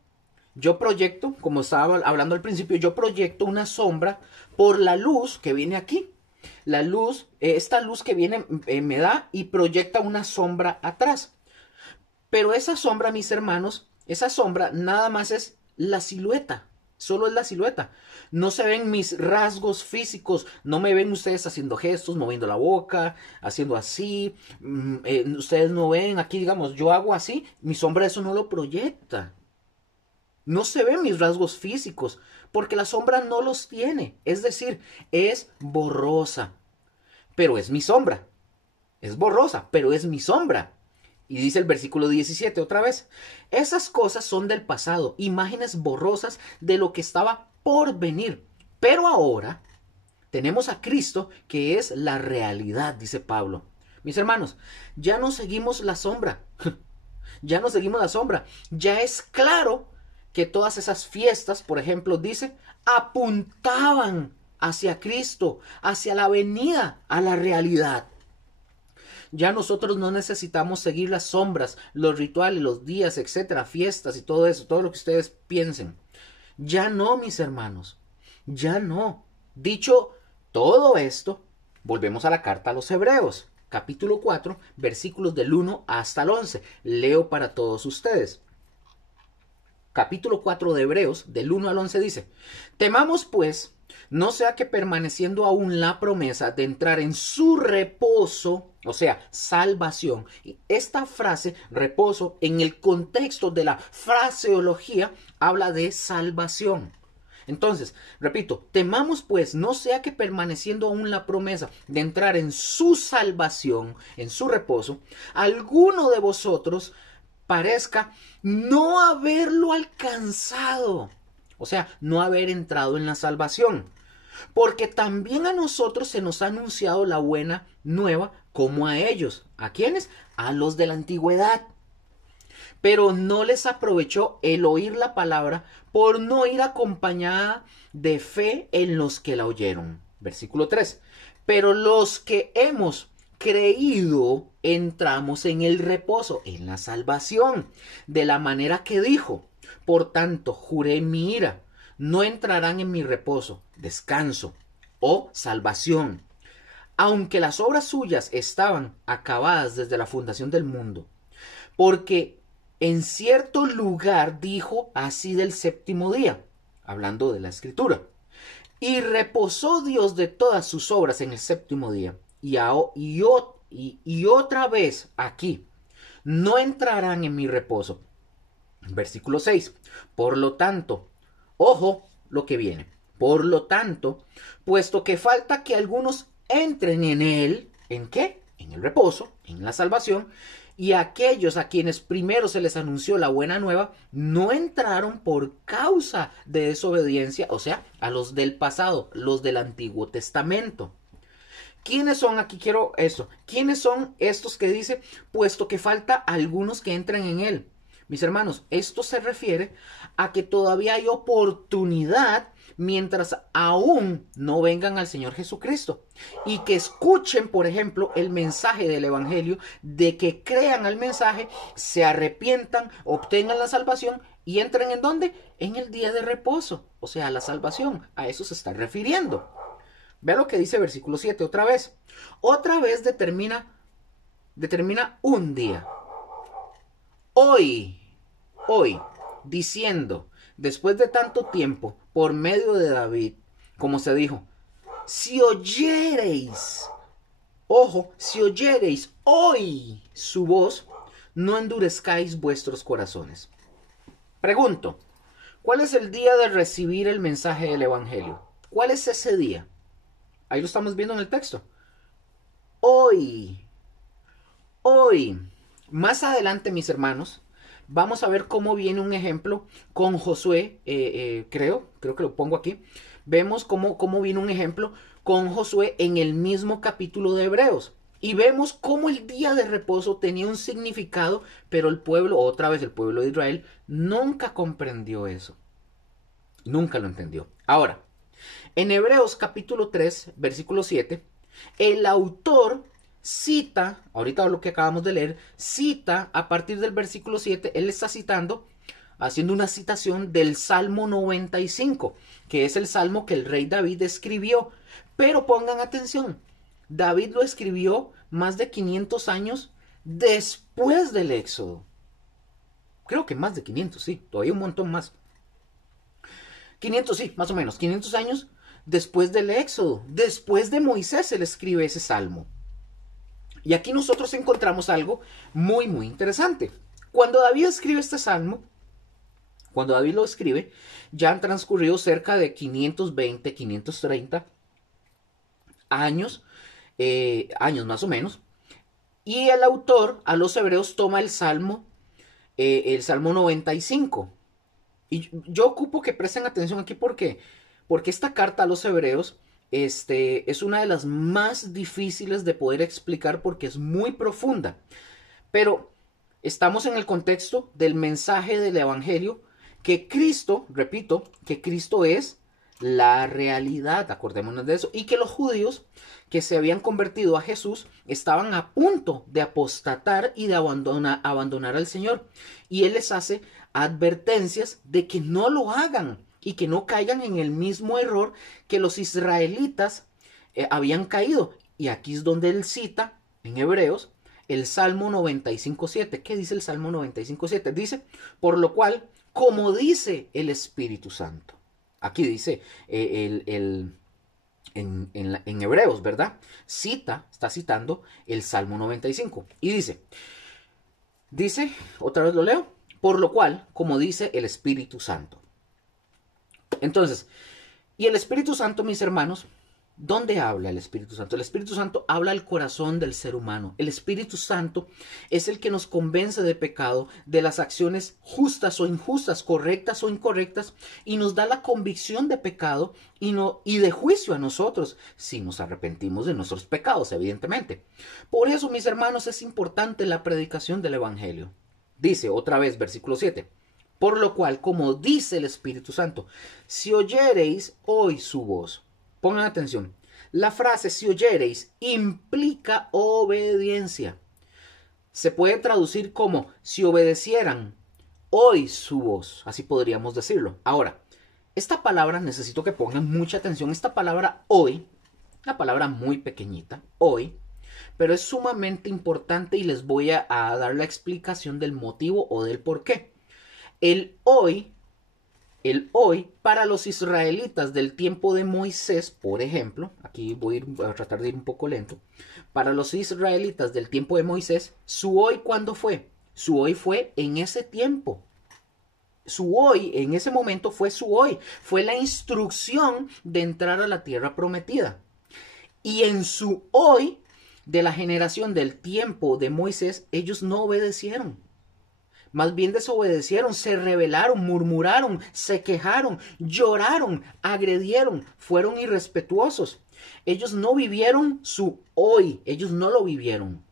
yo proyecto, como estaba hablando al principio, yo proyecto una sombra por la luz que viene aquí. La luz, esta luz que viene me da y proyecta una sombra atrás. Pero esa sombra, mis hermanos, esa sombra nada más es la silueta. Solo es la silueta. No se ven mis rasgos físicos. No me ven ustedes haciendo gestos, moviendo la boca, haciendo así. Ustedes no ven aquí, digamos, yo hago así. Mi sombra eso no lo proyecta. No se ven mis rasgos físicos, porque la sombra no los tiene. Es decir, es borrosa, pero es mi sombra. Es borrosa, pero es mi sombra. Y dice el versículo 17 otra vez. Esas cosas son del pasado, imágenes borrosas de lo que estaba por venir. Pero ahora tenemos a Cristo, que es la realidad, dice Pablo. Mis hermanos, ya no seguimos la sombra. Ya no seguimos la sombra. Ya es claro que todas esas fiestas, por ejemplo, dice, apuntaban hacia Cristo, hacia la venida, a la realidad. Ya nosotros no necesitamos seguir las sombras, los rituales, los días, etcétera, fiestas y todo eso, todo lo que ustedes piensen. Ya no, mis hermanos, ya no. Dicho todo esto, volvemos a la carta a los Hebreos, capítulo 4, versículos del 1 hasta el 11. Leo para todos ustedes. Capítulo 4 de Hebreos, del 1 al 11 dice, temamos pues, no sea que permaneciendo aún la promesa de entrar en su reposo, o sea, salvación. Y esta frase, reposo, en el contexto de la fraseología, habla de salvación. Entonces, repito, temamos pues, no sea que permaneciendo aún la promesa de entrar en su salvación, en su reposo, alguno de vosotros parezca no haberlo alcanzado, o sea, no haber entrado en la salvación, porque también a nosotros se nos ha anunciado la buena nueva como a ellos. ¿A quiénes? A los de la antigüedad. Pero no les aprovechó el oír la palabra por no ir acompañada de fe en los que la oyeron. Versículo 3. Pero los que hemos creído entramos en el reposo, en la salvación, de la manera que dijo. Por tanto, juré en mi ira, no entrarán en mi reposo, descanso o salvación, aunque las obras suyas estaban acabadas desde la fundación del mundo. Porque en cierto lugar dijo así del séptimo día, hablando de la escritura, y reposó Dios de todas sus obras en el séptimo día. Y otra vez aquí, no entrarán en mi reposo. Versículo 6. Por lo tanto, ojo lo que viene. Por lo tanto, puesto que falta que algunos entren en él, ¿en qué? En el reposo, en la salvación, y aquellos a quienes primero se les anunció la buena nueva, no entraron por causa de desobediencia, o sea, a los del pasado, los del Antiguo Testamento. ¿Quiénes son? Aquí quiero eso. ¿Quiénes son estos que dice, puesto que falta algunos que entren en él? Mis hermanos, esto se refiere a que todavía hay oportunidad mientras aún no vengan al Señor Jesucristo y que escuchen, por ejemplo, el mensaje del Evangelio, de que crean al mensaje, se arrepientan, obtengan la salvación y entren ¿en dónde? En el día de reposo, o sea, la salvación. A eso se está refiriendo. Vea lo que dice versículo 7 otra vez. Otra vez determina un día. Hoy, diciendo, después de tanto tiempo, por medio de David, como se dijo, si oyereis, ojo, si oyereis hoy su voz, no endurezcáis vuestros corazones. Pregunto, ¿cuál es el día de recibir el mensaje del Evangelio? ¿Cuál es ese día? Ahí lo estamos viendo en el texto. Hoy. Más adelante, mis hermanos, vamos a ver cómo viene un ejemplo con Josué, creo que lo pongo aquí. Vemos cómo viene un ejemplo con Josué en el mismo capítulo de Hebreos. Y vemos cómo el día de reposo tenía un significado, pero el pueblo, otra vez el pueblo de Israel, nunca comprendió eso. Nunca lo entendió. Ahora, en Hebreos capítulo 3, versículo 7, el autor cita, ahorita lo que acabamos de leer, cita a partir del versículo 7, él está citando, haciendo una citación del Salmo 95, que es el salmo que el rey David escribió. Pero pongan atención, David lo escribió más de 500 años después del Éxodo. Creo que más de 500, sí, todavía un montón más. 500, sí, más o menos, 500 años después del Éxodo, después de Moisés, él escribe ese salmo. Y aquí nosotros encontramos algo muy, muy interesante. Cuando David escribe este salmo, cuando David lo escribe, ya han transcurrido cerca de 520, 530 años, más o menos. Y el autor a los hebreos toma el Salmo 95. Y yo ocupo que presten atención aquí porque esta carta a los hebreos es una de las más difíciles de poder explicar porque es muy profunda. Pero estamos en el contexto del mensaje del Evangelio, que Cristo, repito, que Cristo es la realidad, acordémonos de eso, y que los judíos que se habían convertido a Jesús estaban a punto de apostatar y de abandonar al Señor. Y Él les hace advertencias de que no lo hagan y que no caigan en el mismo error que los israelitas habían caído. Y aquí es donde Él cita en Hebreos el Salmo 95.7. ¿Qué dice el Salmo 95.7? Dice, por lo cual, como dice el Espíritu Santo. Aquí dice en Hebreos, ¿verdad? Está citando el Salmo 95. Y dice, otra vez lo leo, por lo cual, como dice el Espíritu Santo. Entonces, y el Espíritu Santo, mis hermanos, ¿dónde habla el Espíritu Santo? El Espíritu Santo habla al corazón del ser humano. El Espíritu Santo es el que nos convence de pecado, de las acciones justas o injustas, correctas o incorrectas, y nos da la convicción de pecado y de juicio a nosotros, si nos arrepentimos de nuestros pecados, evidentemente. Por eso, mis hermanos, es importante la predicación del Evangelio. Dice otra vez, versículo 7. Por lo cual, como dice el Espíritu Santo, si oyereis hoy su voz. Pongan atención. La frase si oyereis implica obediencia. Se puede traducir como si obedecieran hoy su voz. Así podríamos decirlo. Ahora, esta palabra, necesito que pongan mucha atención. Esta palabra hoy, una palabra muy pequeñita, hoy, pero es sumamente importante y les voy a dar la explicación del motivo o del por qué. El hoy para los israelitas del tiempo de Moisés, por ejemplo, aquí voy a tratar de ir un poco lento, para los israelitas del tiempo de Moisés, su hoy, ¿cuándo fue? Su hoy fue en ese tiempo. Su hoy, en ese momento fue su hoy, fue la instrucción de entrar a la tierra prometida. Y en su hoy, de la generación del tiempo de Moisés, ellos no obedecieron. Más bien desobedecieron, se rebelaron, murmuraron, se quejaron, lloraron, agredieron, fueron irrespetuosos. Ellos no vivieron su hoy, ellos no lo vivieron.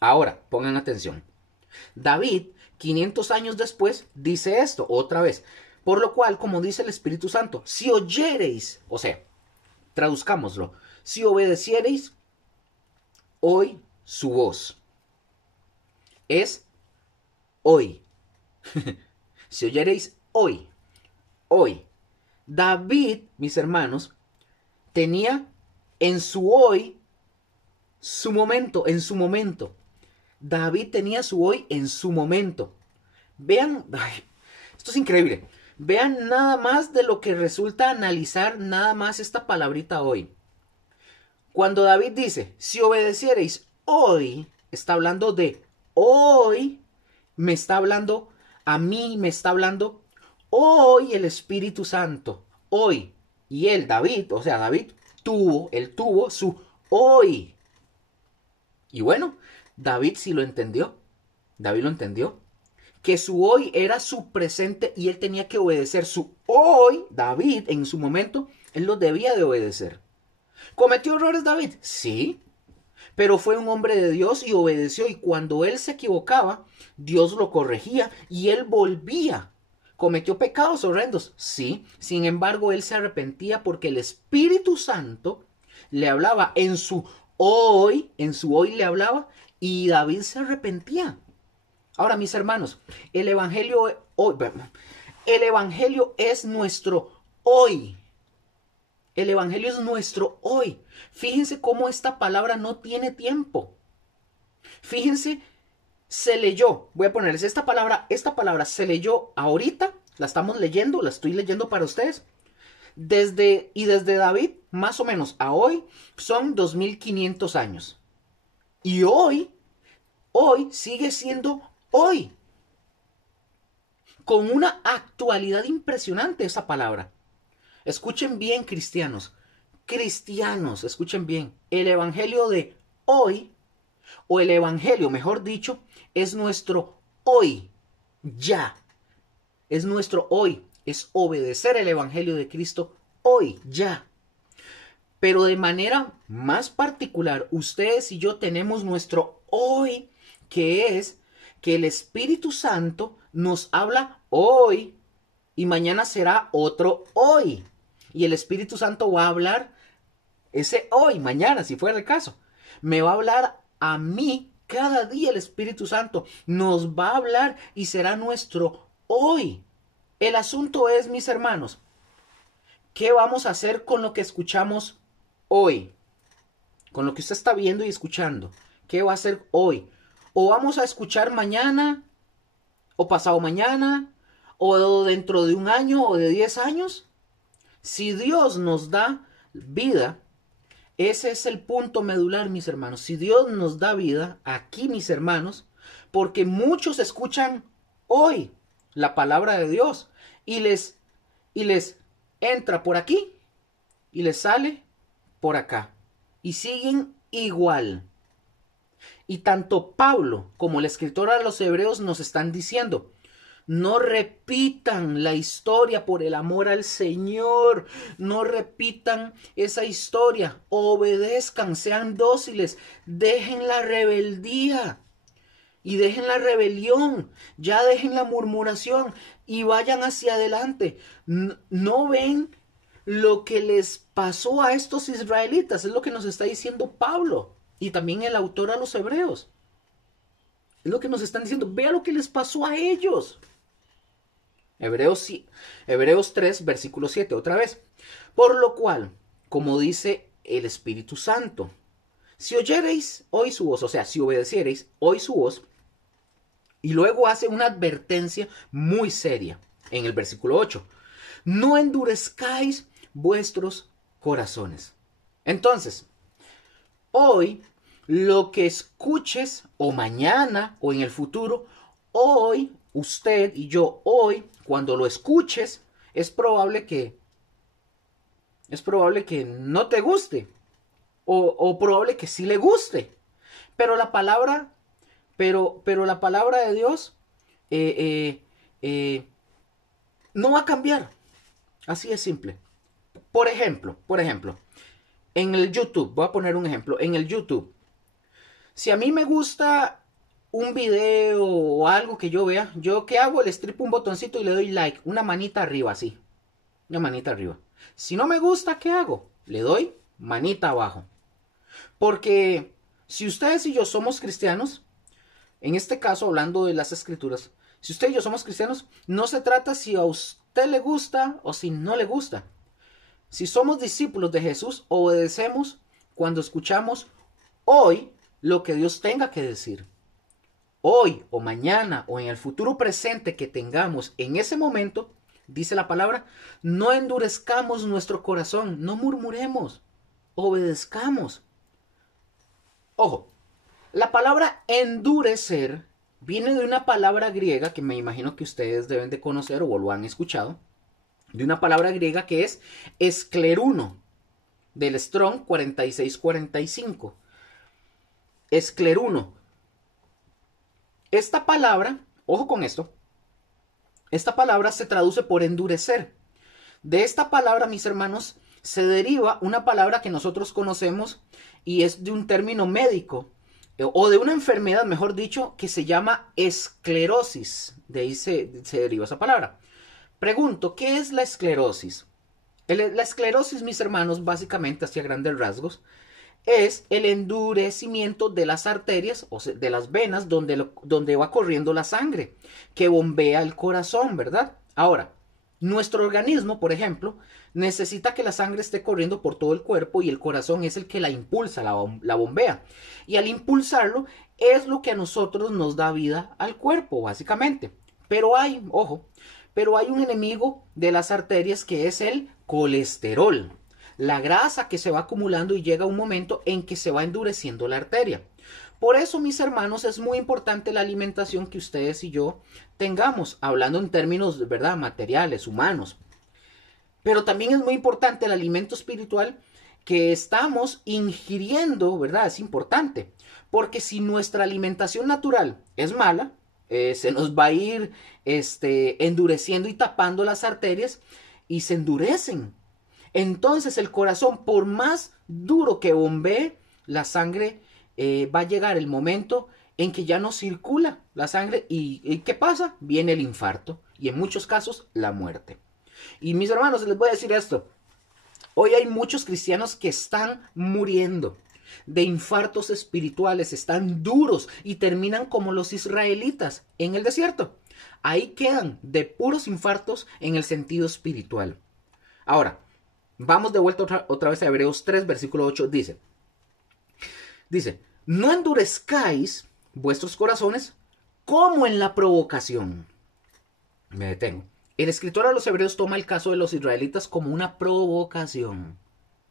Ahora, pongan atención. David, 500 años después, dice esto otra vez. Por lo cual, como dice el Espíritu Santo, si oyereis, o sea, traduzcámoslo, si obedeciereis hoy su voz. Es hoy. Si oyereis hoy. Hoy. David, mis hermanos, tenía en su hoy su momento, en su momento. David tenía su hoy en su momento. Vean, esto es increíble. Vean nada más de lo que resulta analizar nada más esta palabrita hoy. Cuando David dice, si obedeciereis hoy, está hablando de hoy, me está hablando a mí, me está hablando hoy el Espíritu Santo, hoy. Y él, David, o sea, David él tuvo su hoy. Y bueno, David sí lo entendió. David lo entendió. Que su hoy era su presente y él tenía que obedecer su hoy. David, en su momento, él lo debía de obedecer. ¿Cometió errores David? Sí. Pero fue un hombre de Dios y obedeció. Y cuando él se equivocaba, Dios lo corregía y él volvía. ¿Cometió pecados horrendos? Sí. Sin embargo, él se arrepentía porque el Espíritu Santo le hablaba en su hoy le hablaba y David se arrepentía. Ahora, mis hermanos, el evangelio es nuestro hoy. El evangelio es nuestro hoy. Fíjense cómo esta palabra no tiene tiempo. Fíjense, se leyó. Voy a ponerles esta palabra se leyó ahorita. La estamos leyendo, la estoy leyendo para ustedes. Desde David, más o menos a hoy, son 2500 años. Y hoy sigue siendo hoy. Con una actualidad impresionante esa palabra. Escuchen bien, cristianos. Cristianos, escuchen bien. El evangelio de hoy, o el evangelio, mejor dicho, es nuestro hoy. Ya. Es nuestro hoy. Es obedecer el evangelio de Cristo hoy, ya. Pero de manera más particular, ustedes y yo tenemos nuestro hoy, que es que el Espíritu Santo nos habla hoy y mañana será otro hoy. Y el Espíritu Santo va a hablar ese hoy, mañana, si fuera el caso. Me va a hablar a mí cada día. El Espíritu Santo nos va a hablar y será nuestro hoy. El asunto es, mis hermanos, ¿qué vamos a hacer con lo que escuchamos hoy? Con lo que usted está viendo y escuchando. ¿Qué va a hacer hoy? ¿O vamos a escuchar mañana? ¿O pasado mañana? ¿O dentro de un año o de 10 años? Si Dios nos da vida, ese es el punto medular, mis hermanos. Si Dios nos da vida, aquí, mis hermanos, porque muchos escuchan hoy la palabra de Dios y les entra por aquí y les sale por acá y siguen igual. Y tanto Pablo como el escritor a los hebreos nos están diciendo: no repitan la historia por el amor al Señor. No repitan esa historia. Obedezcan, sean dóciles. Dejen la rebeldía y dejen la rebelión. Ya dejen la murmuración y vayan hacia adelante. ¿No ven lo que les pasó a estos israelitas? Es lo que nos está diciendo Pablo y también el autor a los hebreos. Es lo que nos están diciendo. Vea lo que les pasó a ellos. Hebreos 3, versículo 7, otra vez. Por lo cual, como dice el Espíritu Santo, si oyereis hoy su voz, o sea, si obedeciereis hoy su voz, y luego hace una advertencia muy seria en el versículo 8. No endurezcáis vuestros corazones. Entonces, hoy, lo que escuches, o mañana, o en el futuro, hoy, usted y yo, hoy, cuando lo escuches, es probable que no te guste, o probable que sí le guste. Pero la palabra, la palabra de Dios no va a cambiar. Así es simple. Por ejemplo, en el YouTube, voy a poner un ejemplo, en el YouTube, si a mí me gusta un video o algo que yo vea, ¿yo qué hago? Le estripo un botoncito y le doy like, una manita arriba, así, una manita arriba. Si no me gusta, ¿qué hago? Le doy manita abajo. Porque si ustedes y yo somos cristianos, en este caso hablando de las escrituras, si usted y yo somos cristianos, no se trata si a usted le gusta o si no le gusta. Si somos discípulos de Jesús, obedecemos cuando escuchamos hoy lo que Dios tenga que decir. Hoy o mañana o en el futuro presente que tengamos en ese momento, dice la palabra, no endurezcamos nuestro corazón, no murmuremos, obedezcamos. Ojo, la palabra endurecer viene de una palabra griega que me imagino que ustedes deben de conocer o lo han escuchado, de una palabra griega que es escleruno, del Strong 4645. Escleruno. Esta palabra, ojo con esto, esta palabra se traduce por endurecer. De esta palabra, mis hermanos, se deriva una palabra que nosotros conocemos y es de un término médico o de una enfermedad, mejor dicho, que se llama esclerosis. De ahí se deriva esa palabra. Pregunto, ¿qué es la esclerosis? La esclerosis, mis hermanos, básicamente, hacia grandes rasgos, es el endurecimiento de las arterias o de las venas donde va corriendo la sangre, que bombea el corazón, ¿verdad? Ahora, nuestro organismo, por ejemplo, necesita que la sangre esté corriendo por todo el cuerpo y el corazón es el que la impulsa, la bombea. Y al impulsarlo es lo que a nosotros nos da vida al cuerpo, básicamente. Pero hay, ojo, pero hay un enemigo de las arterias que es el colesterol. La grasa que se va acumulando y llega un momento en que se va endureciendo la arteria. Por eso, mis hermanos, es muy importante la alimentación que ustedes y yo tengamos, hablando en términos de verdad, materiales, humanos. Pero también es muy importante el alimento espiritual que estamos ingiriendo, ¿verdad? Es importante. Porque si nuestra alimentación natural es mala, se nos va a ir endureciendo y tapando las arterias y se endurecen. Entonces el corazón, por más duro que bombee, la sangre va a llegar el momento en que ya no circula la sangre y ¿qué pasa? Viene el infarto y en muchos casos la muerte. Y mis hermanos, les voy a decir esto. Hoy hay muchos cristianos que están muriendo de infartos espirituales, están duros y terminan como los israelitas en el desierto. Ahí quedan de puros infartos en el sentido espiritual. Ahora, vamos de vuelta otra vez a Hebreos 3, versículo 8. Dice, no endurezcáis vuestros corazones como en la provocación. Me detengo. El escritor a los Hebreos toma el caso de los israelitas como una provocación.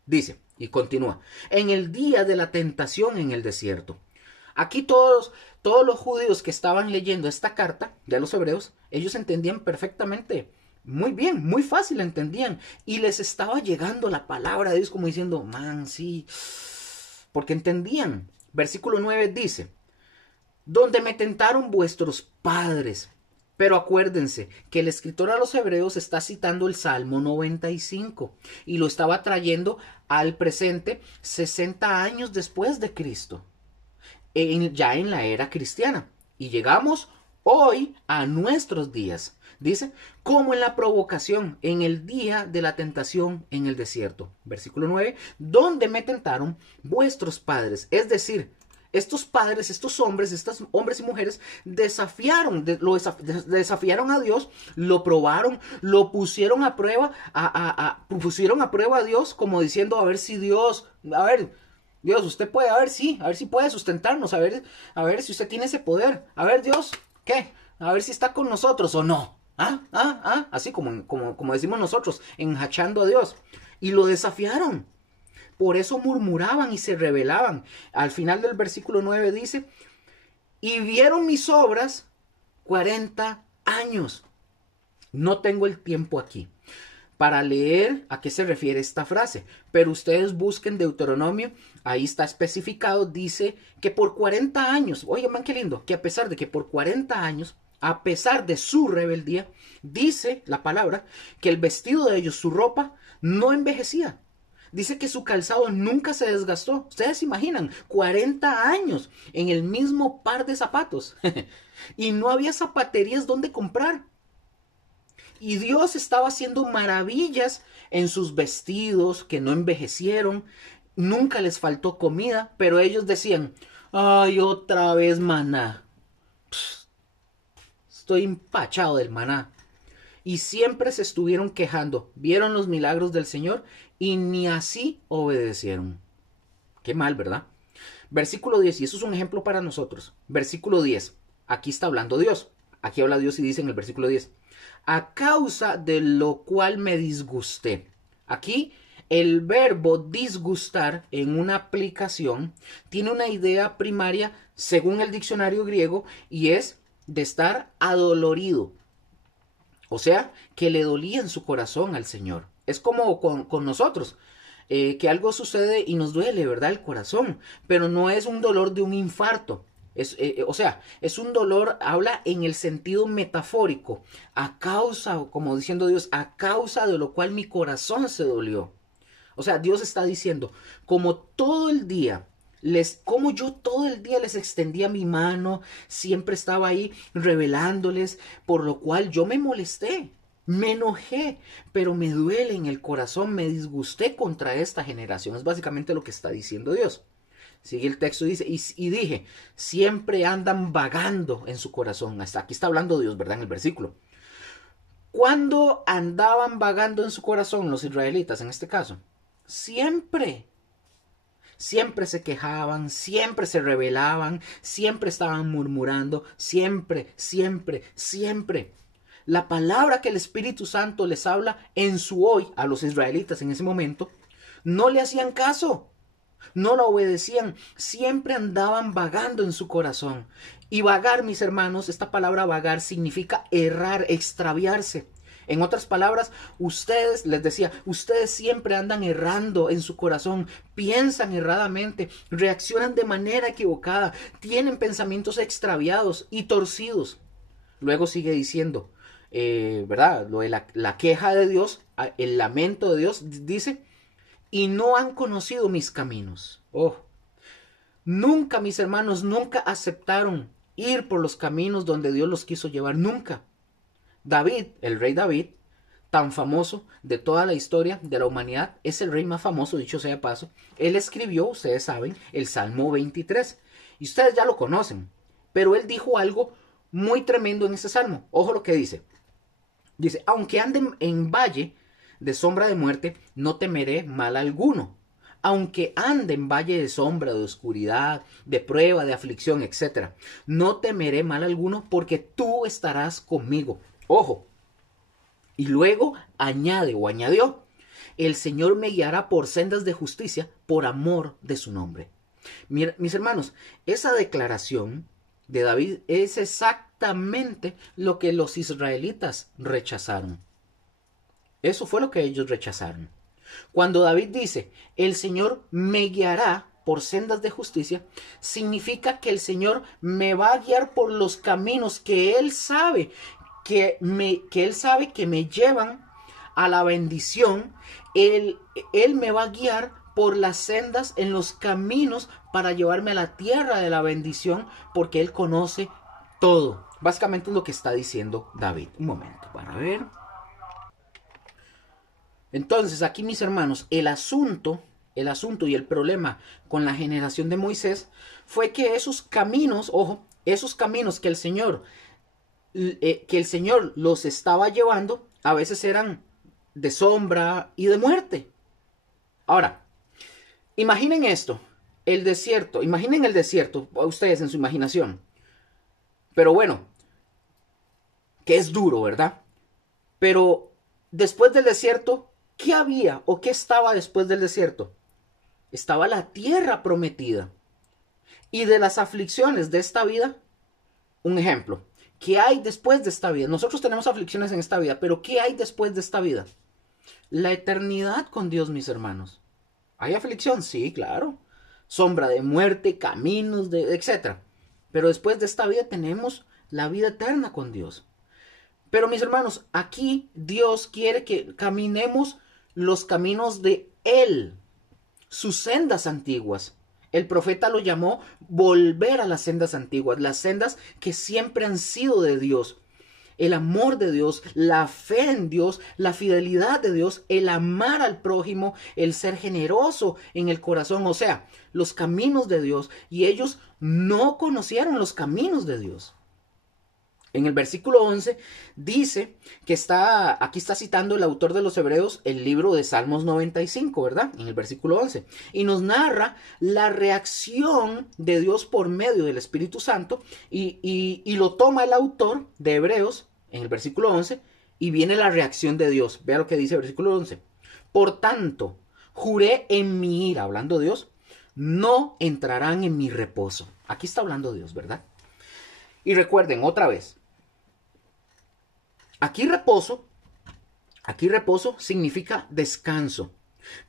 Dice, y continúa, en el día de la tentación en el desierto. Aquí todos los judíos que estaban leyendo esta carta de los Hebreos, ellos entendían perfectamente. Muy bien, muy fácil entendían. Y les estaba llegando la palabra de Dios como diciendo, man, sí. Porque entendían. Versículo 9 dice, donde me tentaron vuestros padres. Pero acuérdense que el escritor a los Hebreos está citando el Salmo 95 y lo estaba trayendo al presente 60 años después de Cristo, ya en la era cristiana. Y llegamos hoy a nuestros días. Dice, como en la provocación, en el día de la tentación en el desierto. Versículo 9, donde me tentaron vuestros padres. Es decir, estos padres, estos hombres y mujeres desafiaron a Dios, lo probaron, lo pusieron a prueba, pusieron a prueba a Dios como diciendo, a ver si Dios, Dios, usted puede, a ver si puede sustentarnos, a ver si usted tiene ese poder, a ver Dios, ¿qué? A ver si está con nosotros o no, así como decimos nosotros, enjachando a Dios, y lo desafiaron. Por eso murmuraban y se rebelaban. Al final del versículo 9 dice, y vieron mis obras 40 años. No tengo el tiempo aquí para leer a qué se refiere esta frase, pero ustedes busquen Deuteronomio, ahí está especificado, dice que por 40 años, oigan qué lindo, que a pesar de que por 40 años, a pesar de su rebeldía, dice la palabra que el vestido de ellos, su ropa, no envejecía. Dice que su calzado nunca se desgastó. Ustedes se imaginan, 40 años en el mismo par de zapatos. Y no había zapaterías donde comprar. Y Dios estaba haciendo maravillas en sus vestidos que no envejecieron. Nunca les faltó comida, pero ellos decían, ay, otra vez maná. Estoy empachado del maná. Y siempre se estuvieron quejando. Vieron los milagros del Señor y ni así obedecieron. Qué mal, ¿verdad? Versículo 10, y eso es un ejemplo para nosotros. Versículo 10, aquí está hablando Dios. Aquí habla Dios y dice en el versículo 10, a causa de lo cual me disgusté. Aquí el verbo disgustar en una aplicación tiene una idea primaria según el diccionario griego y es de estar adolorido. O sea, que le dolía en su corazón al Señor. Es como con nosotros, que algo sucede y nos duele, ¿verdad? El corazón, pero no es un dolor de un infarto. O sea, es un dolor, habla en el sentido metafórico, a causa, como diciendo Dios, a causa de lo cual mi corazón se dolió. O sea, Dios está diciendo, como yo todo el día les extendía mi mano, siempre estaba ahí revelándoles, por lo cual yo me molesté, me enojé, pero me duele en el corazón, me disgusté contra esta generación. Es básicamente lo que está diciendo Dios. Sigue el texto, dice, y dije, siempre andan vagando en su corazón. Hasta aquí está hablando Dios, ¿verdad? En el versículo. ¿Cuándo andaban vagando en su corazón los israelitas en este caso? Siempre. Siempre se quejaban, siempre se rebelaban, siempre estaban murmurando, siempre, siempre, siempre. La palabra que el Espíritu Santo les habla en su hoy a los israelitas en ese momento, no le hacían caso. No la obedecían, siempre andaban vagando en su corazón. Y vagar, mis hermanos, esta palabra vagar significa errar, extraviarse. En otras palabras, les decía, ustedes siempre andan errando en su corazón, piensan erradamente, reaccionan de manera equivocada, tienen pensamientos extraviados y torcidos. Luego sigue diciendo, ¿verdad? Lo de la queja de Dios, el lamento de Dios, dice, y no han conocido mis caminos. Oh, nunca, mis hermanos, nunca aceptaron ir por los caminos donde Dios los quiso llevar, nunca. David, el rey David, tan famoso de toda la historia de la humanidad, es el rey más famoso, dicho sea de paso. Él escribió, ustedes saben, el Salmo 23. Y ustedes ya lo conocen. Pero él dijo algo muy tremendo en ese salmo. Ojo lo que dice. Dice, aunque ande en valle de sombra de muerte, no temeré mal alguno. Aunque ande en valle de sombra, de oscuridad, de prueba, de aflicción, etc. No temeré mal alguno porque tú estarás conmigo. Ojo. Y luego añadió, el Señor me guiará por sendas de justicia por amor de su nombre. Mis hermanos, esa declaración de David es exactamente lo que los israelitas rechazaron. Eso fue lo que ellos rechazaron. Cuando David dice, el Señor me guiará por sendas de justicia, significa que el Señor me va a guiar por los caminos que Él sabe que me llevan a la bendición. Él me va a guiar por las sendas en los caminos para llevarme a la tierra de la bendición, porque Él conoce todo. Básicamente es lo que está diciendo David. Un momento para ver. Entonces aquí, mis hermanos, el asunto y el problema con la generación de Moisés fue que esos caminos, ojo, esos caminos que el Señor los estaba llevando, a veces eran de sombra y de muerte. Ahora, imaginen esto, imaginen el desierto, ustedes en su imaginación. Pero bueno, que es duro, ¿verdad? Pero después del desierto, ¿qué había o qué estaba después del desierto? Estaba la tierra prometida. Y de las aflicciones de esta vida, un ejemplo, ¿qué hay después de esta vida? Nosotros tenemos aflicciones en esta vida, pero ¿qué hay después de esta vida? La eternidad con Dios, mis hermanos. ¿Hay aflicción? Sí, claro. Sombra de muerte, caminos, etc. Pero después de esta vida tenemos la vida eterna con Dios. Pero mis hermanos, aquí Dios quiere que caminemos los caminos de Él. sus sendas antiguas. El profeta lo llamó volver a las sendas antiguas, las sendas que siempre han sido de Dios. El amor de Dios, la fe en Dios, la fidelidad de Dios, el amar al prójimo, el ser generoso en el corazón, o sea, los caminos de Dios. Y ellos no conocieron los caminos de Dios. En el versículo 11 dice que aquí está citando el autor de los Hebreos el libro de Salmos 95, ¿verdad? En el versículo 11. Y nos narra la reacción de Dios por medio del Espíritu Santo y lo toma el autor de Hebreos en el versículo 11 y viene la reacción de Dios. Vea lo que dice el versículo 11. Por tanto, juré en mi ira, hablando Dios, no entrarán en mi reposo. Aquí está hablando Dios, ¿verdad? Y recuerden otra vez. Aquí reposo significa descanso.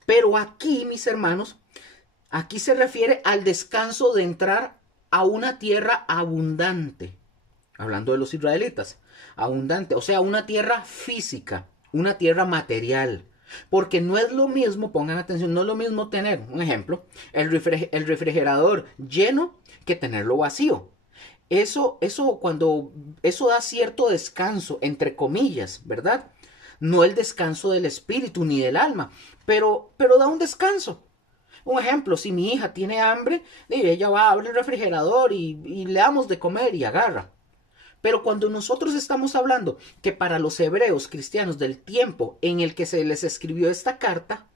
Pero aquí, mis hermanos, aquí se refiere al descanso de entrar a una tierra abundante. Hablando de los israelitas. Abundante, o sea, una tierra física, una tierra material. Porque no es lo mismo, pongan atención, no es lo mismo tener, un ejemplo, el refrigerador lleno que tenerlo vacío. Eso da cierto descanso, entre comillas, ¿verdad? No el descanso del espíritu ni del alma, pero da un descanso. Un ejemplo, si mi hija tiene hambre, ella va a abrir el refrigerador y le damos de comer y agarra. Pero cuando nosotros estamos hablando que para los hebreos cristianos del tiempo en el que se les escribió esta carta,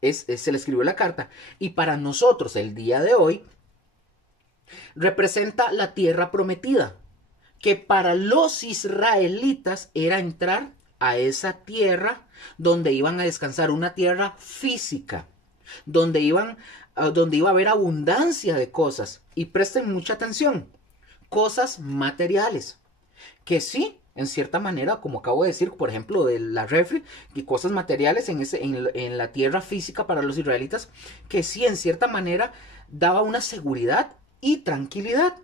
se le escribió la carta, y para nosotros el día de hoy, representa la tierra prometida, que para los israelitas era entrar a esa tierra donde iban a descansar, una tierra física, donde iba a haber abundancia de cosas. Y presten mucha atención, cosas materiales, que sí, en cierta manera, como acabo de decir, por ejemplo, de la refri, y cosas materiales en la tierra física para los israelitas, que sí, en cierta manera, daba una seguridad y tranquilidad.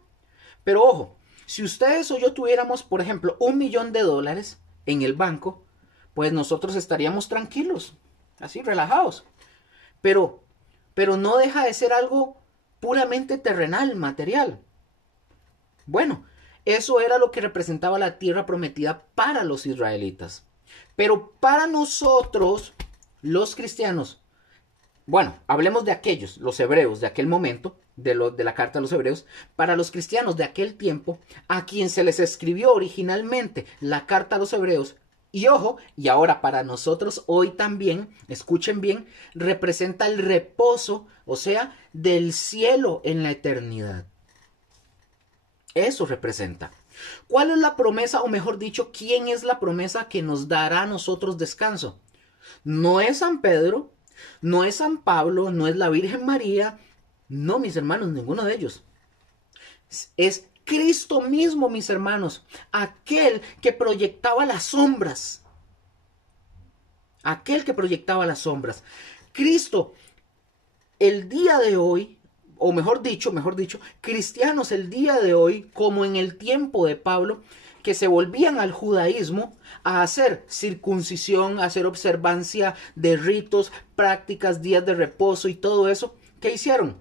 Pero ojo, si ustedes o yo tuviéramos, por ejemplo, $1,000,000 en el banco, pues nosotros estaríamos tranquilos, así relajados. Pero no deja de ser algo puramente terrenal, material. Bueno, eso era lo que representaba la tierra prometida para los israelitas. Pero para nosotros, los cristianos, bueno, hablemos de aquellos, los hebreos de aquel momento, de la carta a los hebreos, para los cristianos de aquel tiempo, a quien se les escribió originalmente la carta a los hebreos, y ojo, y ahora para nosotros hoy también, escuchen bien, representa el reposo, o sea, del cielo en la eternidad. Eso representa. ¿Cuál es la promesa, o mejor dicho, quién es la promesa que nos dará a nosotros descanso? No es San Pedro, no es San Pablo, no es la Virgen María, no, mis hermanos, ninguno de ellos. Es Cristo mismo, mis hermanos, aquel que proyectaba las sombras. Aquel que proyectaba las sombras. Cristo, el día de hoy, o mejor dicho, cristianos el día de hoy, como en el tiempo de Pablo, que se volvían al judaísmo a hacer circuncisión, a hacer observancia de ritos, prácticas, días de reposo y todo eso, ¿qué hicieron?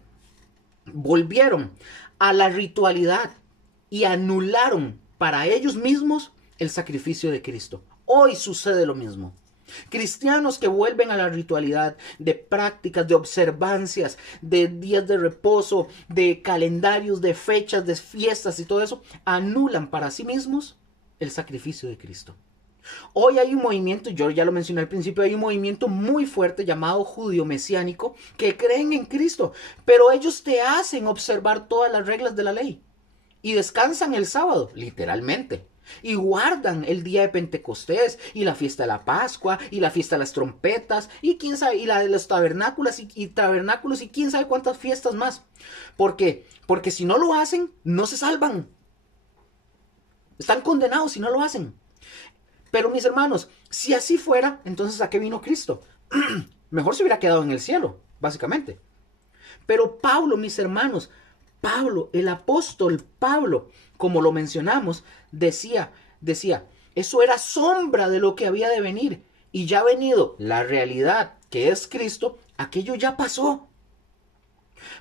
Volvieron a la ritualidad y anularon para ellos mismos el sacrificio de Cristo. Hoy sucede lo mismo. Cristianos que vuelven a la ritualidad de prácticas, de observancias, de días de reposo, de calendarios, de fechas, de fiestas y todo eso, anulan para sí mismos el sacrificio de Cristo. Hoy hay un movimiento, yo ya lo mencioné al principio, hay un movimiento muy fuerte llamado judío mesiánico que creen en Cristo, pero ellos te hacen observar todas las reglas de la ley y descansan el sábado, literalmente. Y guardan el día de Pentecostés y la fiesta de la Pascua y la fiesta de las trompetas y quién sabe, y la de los tabernáculos y tabernáculos y quién sabe cuántas fiestas más. ¿Por qué? Porque si no lo hacen, no se salvan. Están condenados si no lo hacen. Pero mis hermanos, si así fuera, entonces ¿a qué vino Cristo? Mejor se hubiera quedado en el cielo, básicamente. Pero Pablo, mis hermanos, Pablo, el apóstol Pablo, como lo mencionamos, decía, eso era sombra de lo que había de venir. Y ya ha venido la realidad, que es Cristo, aquello ya pasó.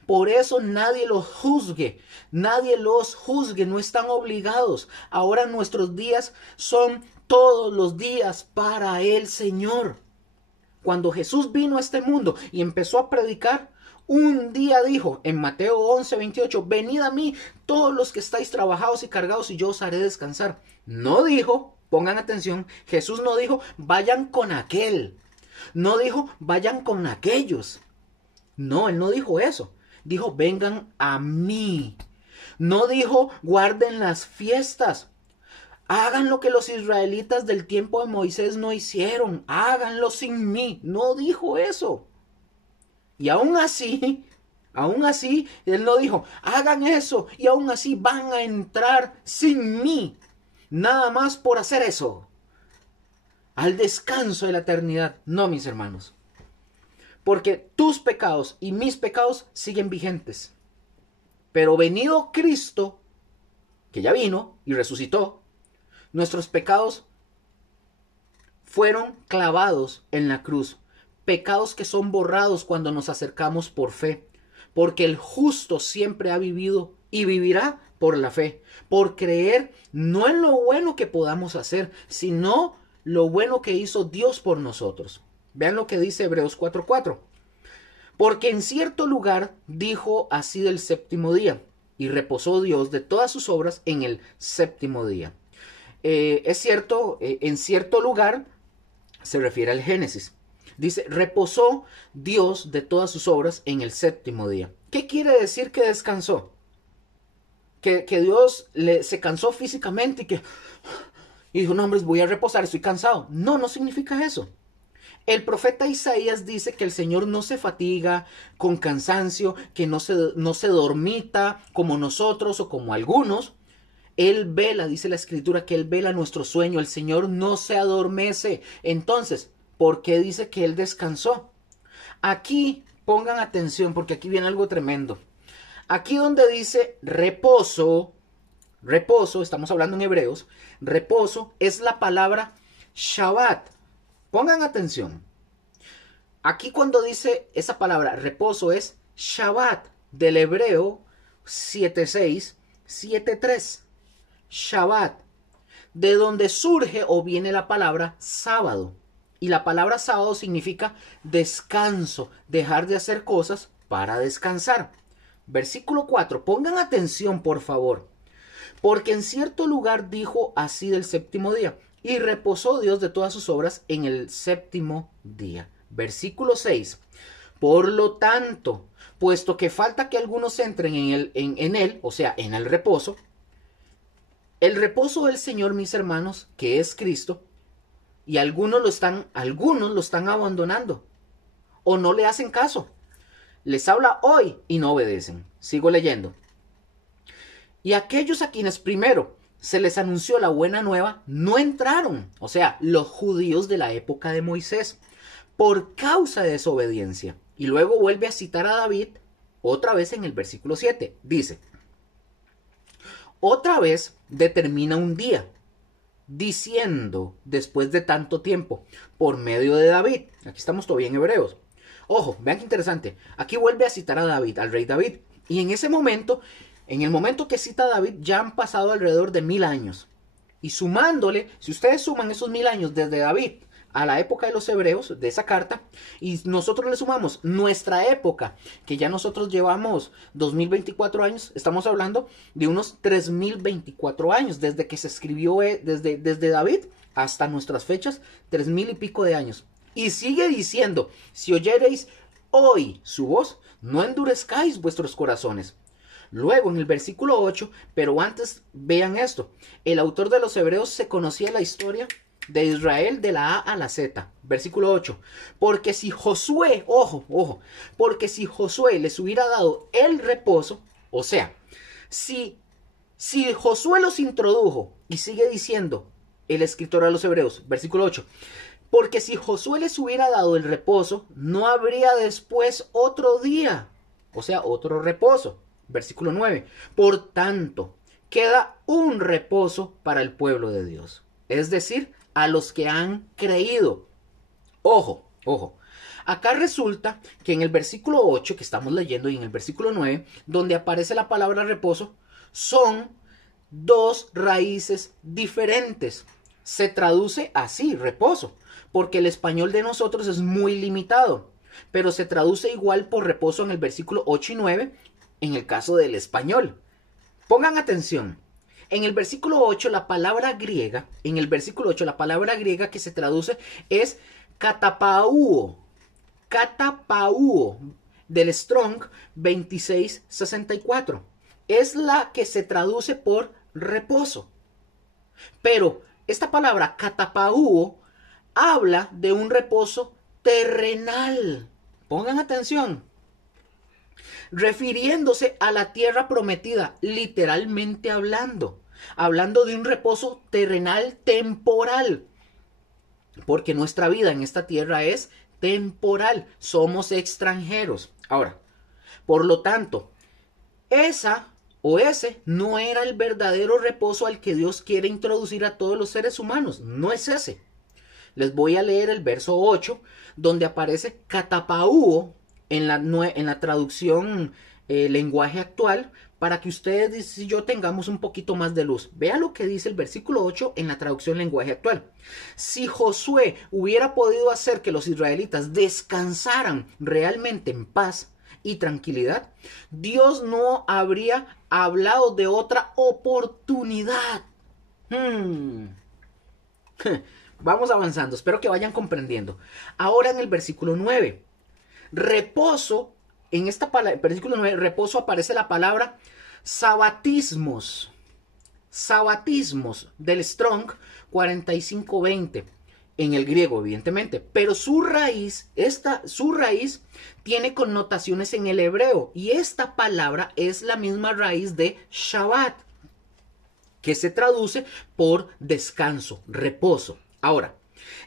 Por eso nadie los juzgue, no están obligados. Ahora nuestros días son todos los días para el Señor. Cuando Jesús vino a este mundo y empezó a predicar, un día dijo en Mateo 11:28, venid a mí todos los que estáis trabajados y cargados y yo os haré descansar. No dijo, pongan atención, Jesús no dijo, vayan con aquel. No dijo, vayan con aquellos. No, él no dijo eso. Dijo, vengan a mí. No dijo, guarden las fiestas. Hagan lo que los israelitas del tiempo de Moisés no hicieron. Háganlo sin mí. No dijo eso. Y aún así, él no dijo, hagan eso. Y aún así van a entrar sin mí. Nada más por hacer eso. Al descanso de la eternidad. No, mis hermanos. Porque tus pecados y mis pecados siguen vigentes. Pero venido Cristo, que ya vino y resucitó, nuestros pecados fueron clavados en la cruz. Pecados que son borrados cuando nos acercamos por fe. Porque el justo siempre ha vivido y vivirá por la fe. Por creer no en lo bueno que podamos hacer, sino lo bueno que hizo Dios por nosotros. Vean lo que dice Hebreos 4:4. Porque en cierto lugar dijo así del séptimo día, y reposó Dios de todas sus obras en el séptimo día. Es cierto, en cierto lugar se refiere al Génesis. Dice, reposó Dios de todas sus obras en el séptimo día. ¿Qué quiere decir que descansó? Que Dios se cansó físicamente y dijo, no, hombres, voy a reposar, estoy cansado. No, no significa eso. El profeta Isaías dice que el Señor no se fatiga con cansancio, que no se dormita como nosotros o como algunos. Él vela, dice la Escritura, que Él vela nuestro sueño. El Señor no se adormece. Entonces, ¿por qué dice que Él descansó? Aquí, pongan atención, porque aquí viene algo tremendo. Aquí donde dice reposo, estamos hablando en hebreos, reposo es la palabra Shabbat. Pongan atención. Aquí cuando dice esa palabra reposo es Shabbat, del hebreo 7:6, 7:3. Shabbat, de donde surge o viene la palabra sábado. Y la palabra sábado significa descanso, dejar de hacer cosas para descansar. Versículo 4, pongan atención por favor. Porque en cierto lugar dijo así del séptimo día, y reposó Dios de todas sus obras en el séptimo día. Versículo 6, por lo tanto, puesto que falta que algunos entren en él, o sea, en el reposo del Señor, mis hermanos, que es Cristo, y algunos lo están abandonando, o no le hacen caso. Les habla hoy y no obedecen. Sigo leyendo. Y aquellos a quienes primero se les anunció la buena nueva, no entraron, o sea, los judíos de la época de Moisés, por causa de desobediencia. Y luego vuelve a citar a David, otra vez en el versículo 7. Dice, otra vez determina un día, diciendo, después de tanto tiempo, por medio de David. Aquí estamos todavía en Hebreos. Ojo, vean qué interesante. Aquí vuelve a citar a David, al rey David. Y en ese momento, en el momento que cita a David, ya han pasado alrededor de 1000 años. Y sumándole, si ustedes suman esos 1000 años desde David a la época de los hebreos, de esa carta, y nosotros le sumamos nuestra época, que ya nosotros llevamos 2024 años, estamos hablando de unos 3024 años, desde que se escribió, desde David hasta nuestras fechas, 3000 y pico de años. Y sigue diciendo, si oyereis hoy su voz, no endurezcáis vuestros corazones. Luego en el versículo 8, pero antes vean esto, el autor de los Hebreos se conocía la historia de Israel de la A a la Z. Versículo 8, porque si Josué, ojo, porque si Josué les hubiera dado el reposo, o sea, si Josué los introdujo, y sigue diciendo el escritor a los Hebreos, versículo 8, porque si Josué les hubiera dado el reposo, no habría después otro día, o sea, otro reposo. Versículo 9. Por tanto, queda un reposo para el pueblo de Dios, es decir, a los que han creído. Ojo. Acá resulta que en el versículo 8 que estamos leyendo y en el versículo 9, donde aparece la palabra reposo, son dos raíces diferentes. Se traduce así, reposo, porque el español de nosotros es muy limitado, pero se traduce igual por reposo en el versículo 8 y 9 en el caso del español. Pongan atención. En el versículo 8 la palabra griega, la palabra griega que se traduce es katapauo. Katapauo del Strong 2664. Es la que se traduce por reposo. Pero esta palabra katapauo habla de un reposo terrenal. Pongan atención. Refiriéndose a la tierra prometida, literalmente hablando. Hablando de un reposo terrenal temporal. Porque nuestra vida en esta tierra es temporal. Somos extranjeros. Ahora, por lo tanto, esa o ese no era el verdadero reposo al que Dios quiere introducir a todos los seres humanos. No es ese. Les voy a leer el verso 8, donde aparece katapauo en la traducción lenguaje actual, para que ustedes y yo tengamos un poquito más de luz. Vea lo que dice el versículo 8 en la traducción lenguaje actual. Si Josué hubiera podido hacer que los israelitas descansaran realmente en paz y tranquilidad, Dios no habría hablado de otra oportunidad. Vamos avanzando, espero que vayan comprendiendo. Ahora en el versículo 9, reposo, en esta versículo 9, reposo aparece la palabra sabatismos. Sabatismos del Strong 4520 en el griego, evidentemente, pero su raíz tiene connotaciones en el hebreo, y esta palabra es la misma raíz de Shabbat, que se traduce por descanso, reposo. Ahora,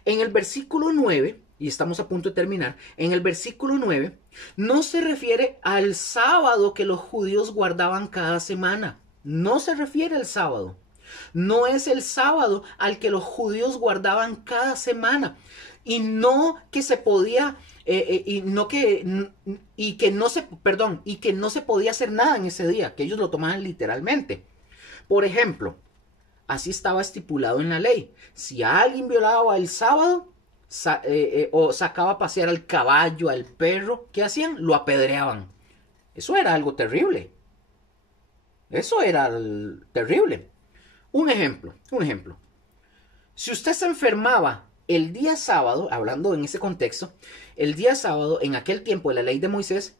en el versículo 9, y estamos a punto de terminar, en el versículo 9 no se refiere al sábado que los judíos guardaban cada semana. No se refiere al sábado. No es el sábado al que los judíos guardaban cada semana. Y no que se podía, y que no se podía hacer nada en ese día, que ellos lo tomaban literalmente. Por ejemplo, así estaba estipulado en la ley. Si alguien violaba el sábado o sacaba a pasear al caballo, al perro, ¿qué hacían? Lo apedreaban. Eso era algo terrible. Eso era terrible. Un ejemplo. Si usted se enfermaba el día sábado, hablando en ese contexto, el día sábado, en aquel tiempo de la ley de Moisés,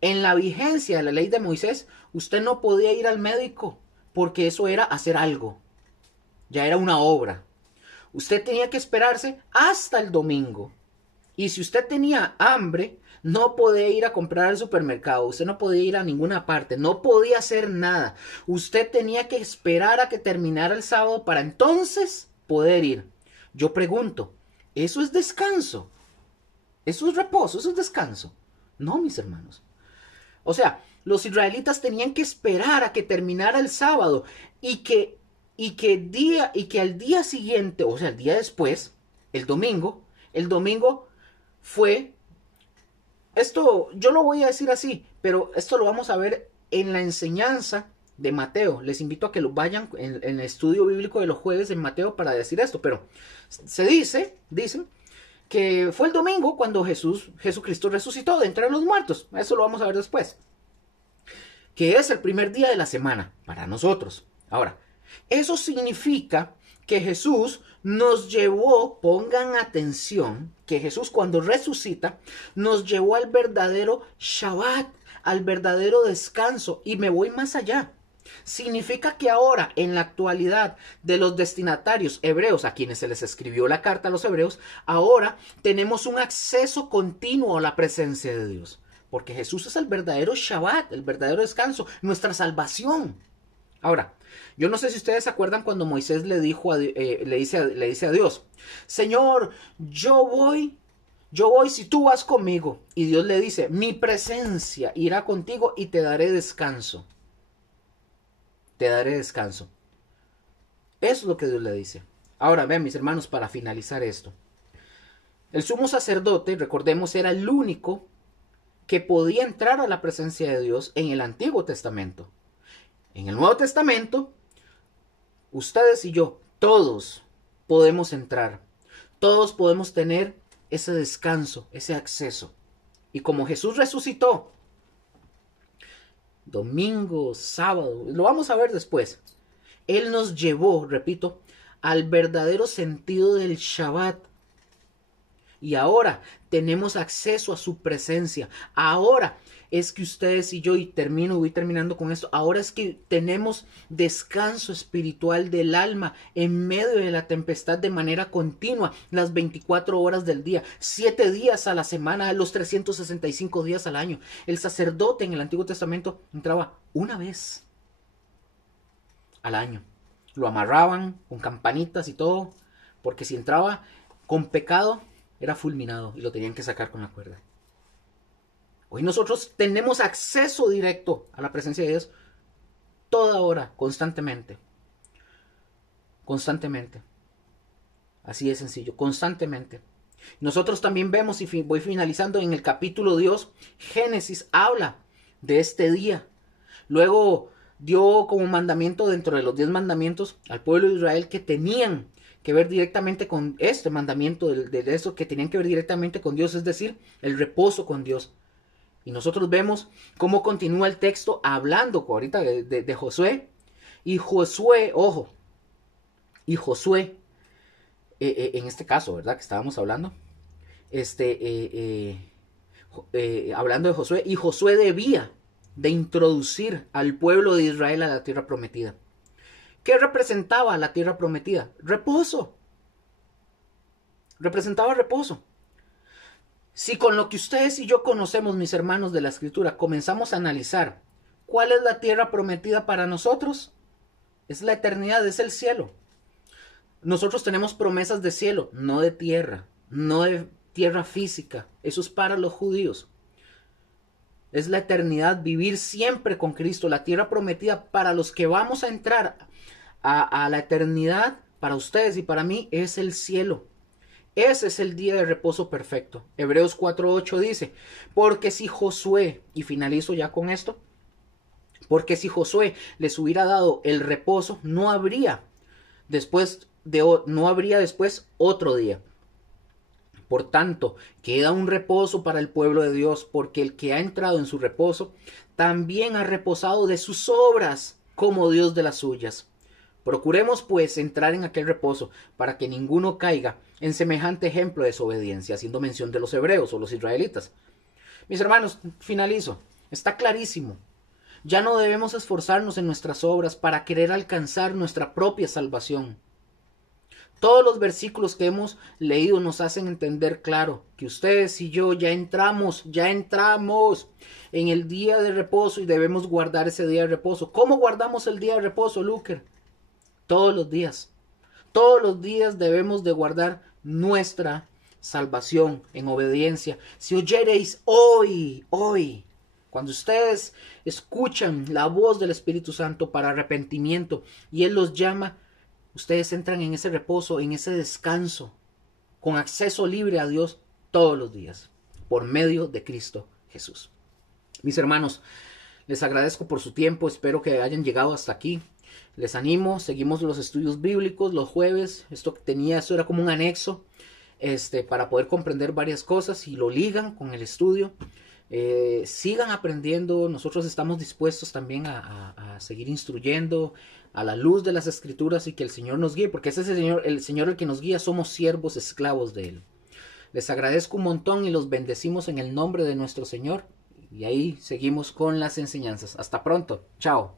en la vigencia de la ley de Moisés, usted no podía ir al médico, porque eso era hacer algo. Ya era una obra. Usted tenía que esperarse hasta el domingo. Y si usted tenía hambre, no podía ir a comprar al supermercado. Usted no podía ir a ninguna parte. No podía hacer nada. Usted tenía que esperar a que terminara el sábado para entonces poder ir. Yo pregunto, ¿eso es descanso? ¿Eso es reposo? ¿Eso es descanso? No, mis hermanos. O sea, los israelitas tenían que esperar a que terminara el sábado y que al día siguiente, o sea, el día después, el domingo fue, esto yo lo voy a decir así, pero esto lo vamos a ver en la enseñanza de Mateo. Les invito a que lo vayan en el estudio bíblico de los jueves en Mateo para decir esto, pero dicen que fue el domingo cuando Jesucristo resucitó de entre los muertos. Eso lo vamos a ver después. Que es el primer día de la semana para nosotros. Ahora, eso significa que Jesús nos llevó, pongan atención, que Jesús cuando resucita nos llevó al verdadero Shabbat, al verdadero descanso. Y me voy más allá. Significa que ahora, en la actualidad de los destinatarios hebreos a quienes se les escribió la carta a los hebreos, ahora tenemos un acceso continuo a la presencia de Dios. Porque Jesús es el verdadero Shabbat, el verdadero descanso, nuestra salvación. Ahora, yo no sé si ustedes se acuerdan cuando Moisés le dice a Dios, Señor, yo voy si tú vas conmigo. Y Dios le dice, mi presencia irá contigo y te daré descanso. Te daré descanso. Eso es lo que Dios le dice. Ahora, vean mis hermanos, para finalizar esto. El sumo sacerdote, recordemos, era el único que podía entrar a la presencia de Dios en el Antiguo Testamento. En el Nuevo Testamento, ustedes y yo, todos podemos entrar. Todos podemos tener ese descanso, ese acceso. Y como Jesús resucitó, domingo, sábado, lo vamos a ver después, Él nos llevó, repito, al verdadero sentido del Shabbat. Y ahora tenemos acceso a su presencia. Ahora es que ustedes y yo, y voy terminando con esto, ahora es que tenemos descanso espiritual del alma en medio de la tempestad de manera continua, las 24 horas del día, 7 días a la semana, los 365 días al año. El sacerdote en el Antiguo Testamento entraba una vez al año. Lo amarraban con campanitas y todo, porque si entraba con pecado, era fulminado y lo tenían que sacar con la cuerda. Hoy nosotros tenemos acceso directo a la presencia de Dios toda hora, constantemente. Constantemente. Así de sencillo, constantemente. Nosotros también vemos, y voy finalizando en el capítulo Dios, Génesis habla de este día. Luego dio como mandamiento dentro de los 10 mandamientos al pueblo de Israel que tenían que ver directamente con este mandamiento de eso, que tenían que ver directamente con Dios, es decir, el reposo con Dios. Y nosotros vemos cómo continúa el texto hablando ahorita de Josué. Y Josué, ojo, y Josué, en este caso, ¿verdad? Que estábamos hablando, hablando de Josué, y Josué debía de introducir al pueblo de Israel a la tierra prometida. ¿Qué representaba la tierra prometida? Reposo. Representaba reposo. Si con lo que ustedes y yo conocemos, mis hermanos de la Escritura, comenzamos a analizar cuál es la tierra prometida para nosotros, es la eternidad, es el cielo. Nosotros tenemos promesas de cielo, no de tierra, no de tierra física. Eso es para los judíos. Es la eternidad, vivir siempre con Cristo. La tierra prometida para los que vamos a entrar a la eternidad, para ustedes y para mí, es el cielo. Ese es el día de reposo perfecto. Hebreos 4:8 dice, porque si Josué, y finalizo ya con esto, porque si Josué les hubiera dado el reposo, no habría después otro día. Por tanto, queda un reposo para el pueblo de Dios, porque el que ha entrado en su reposo también ha reposado de sus obras, como Dios de las suyas. Procuremos pues entrar en aquel reposo, para que ninguno caiga en semejante ejemplo de desobediencia, haciendo mención de los hebreos o los israelitas. Mis hermanos, finalizo. Está clarísimo. Ya no debemos esforzarnos en nuestras obras para querer alcanzar nuestra propia salvación. Todos los versículos que hemos leído nos hacen entender claro que ustedes y yo ya entramos en el día de reposo y debemos guardar ese día de reposo. ¿Cómo guardamos el día de reposo, Luker? Todos los días. Todos los días debemos de guardar nuestra salvación en obediencia. Si oyereis hoy, cuando ustedes escuchan la voz del Espíritu Santo para arrepentimiento y Él los llama, ustedes entran en ese reposo, en ese descanso, con acceso libre a Dios todos los días, por medio de Cristo Jesús. Mis hermanos, les agradezco por su tiempo, espero que hayan llegado hasta aquí. Les animo, seguimos los estudios bíblicos los jueves. Esto era como un anexo para poder comprender varias cosas y lo ligan con el estudio. Sigan aprendiendo, nosotros estamos dispuestos también a seguir instruyendo a la luz de las Escrituras y que el Señor nos guíe, porque ese es el Señor el que nos guía, somos siervos, esclavos de Él. Les agradezco un montón y los bendecimos en el nombre de nuestro Señor y ahí seguimos con las enseñanzas. Hasta pronto, chao.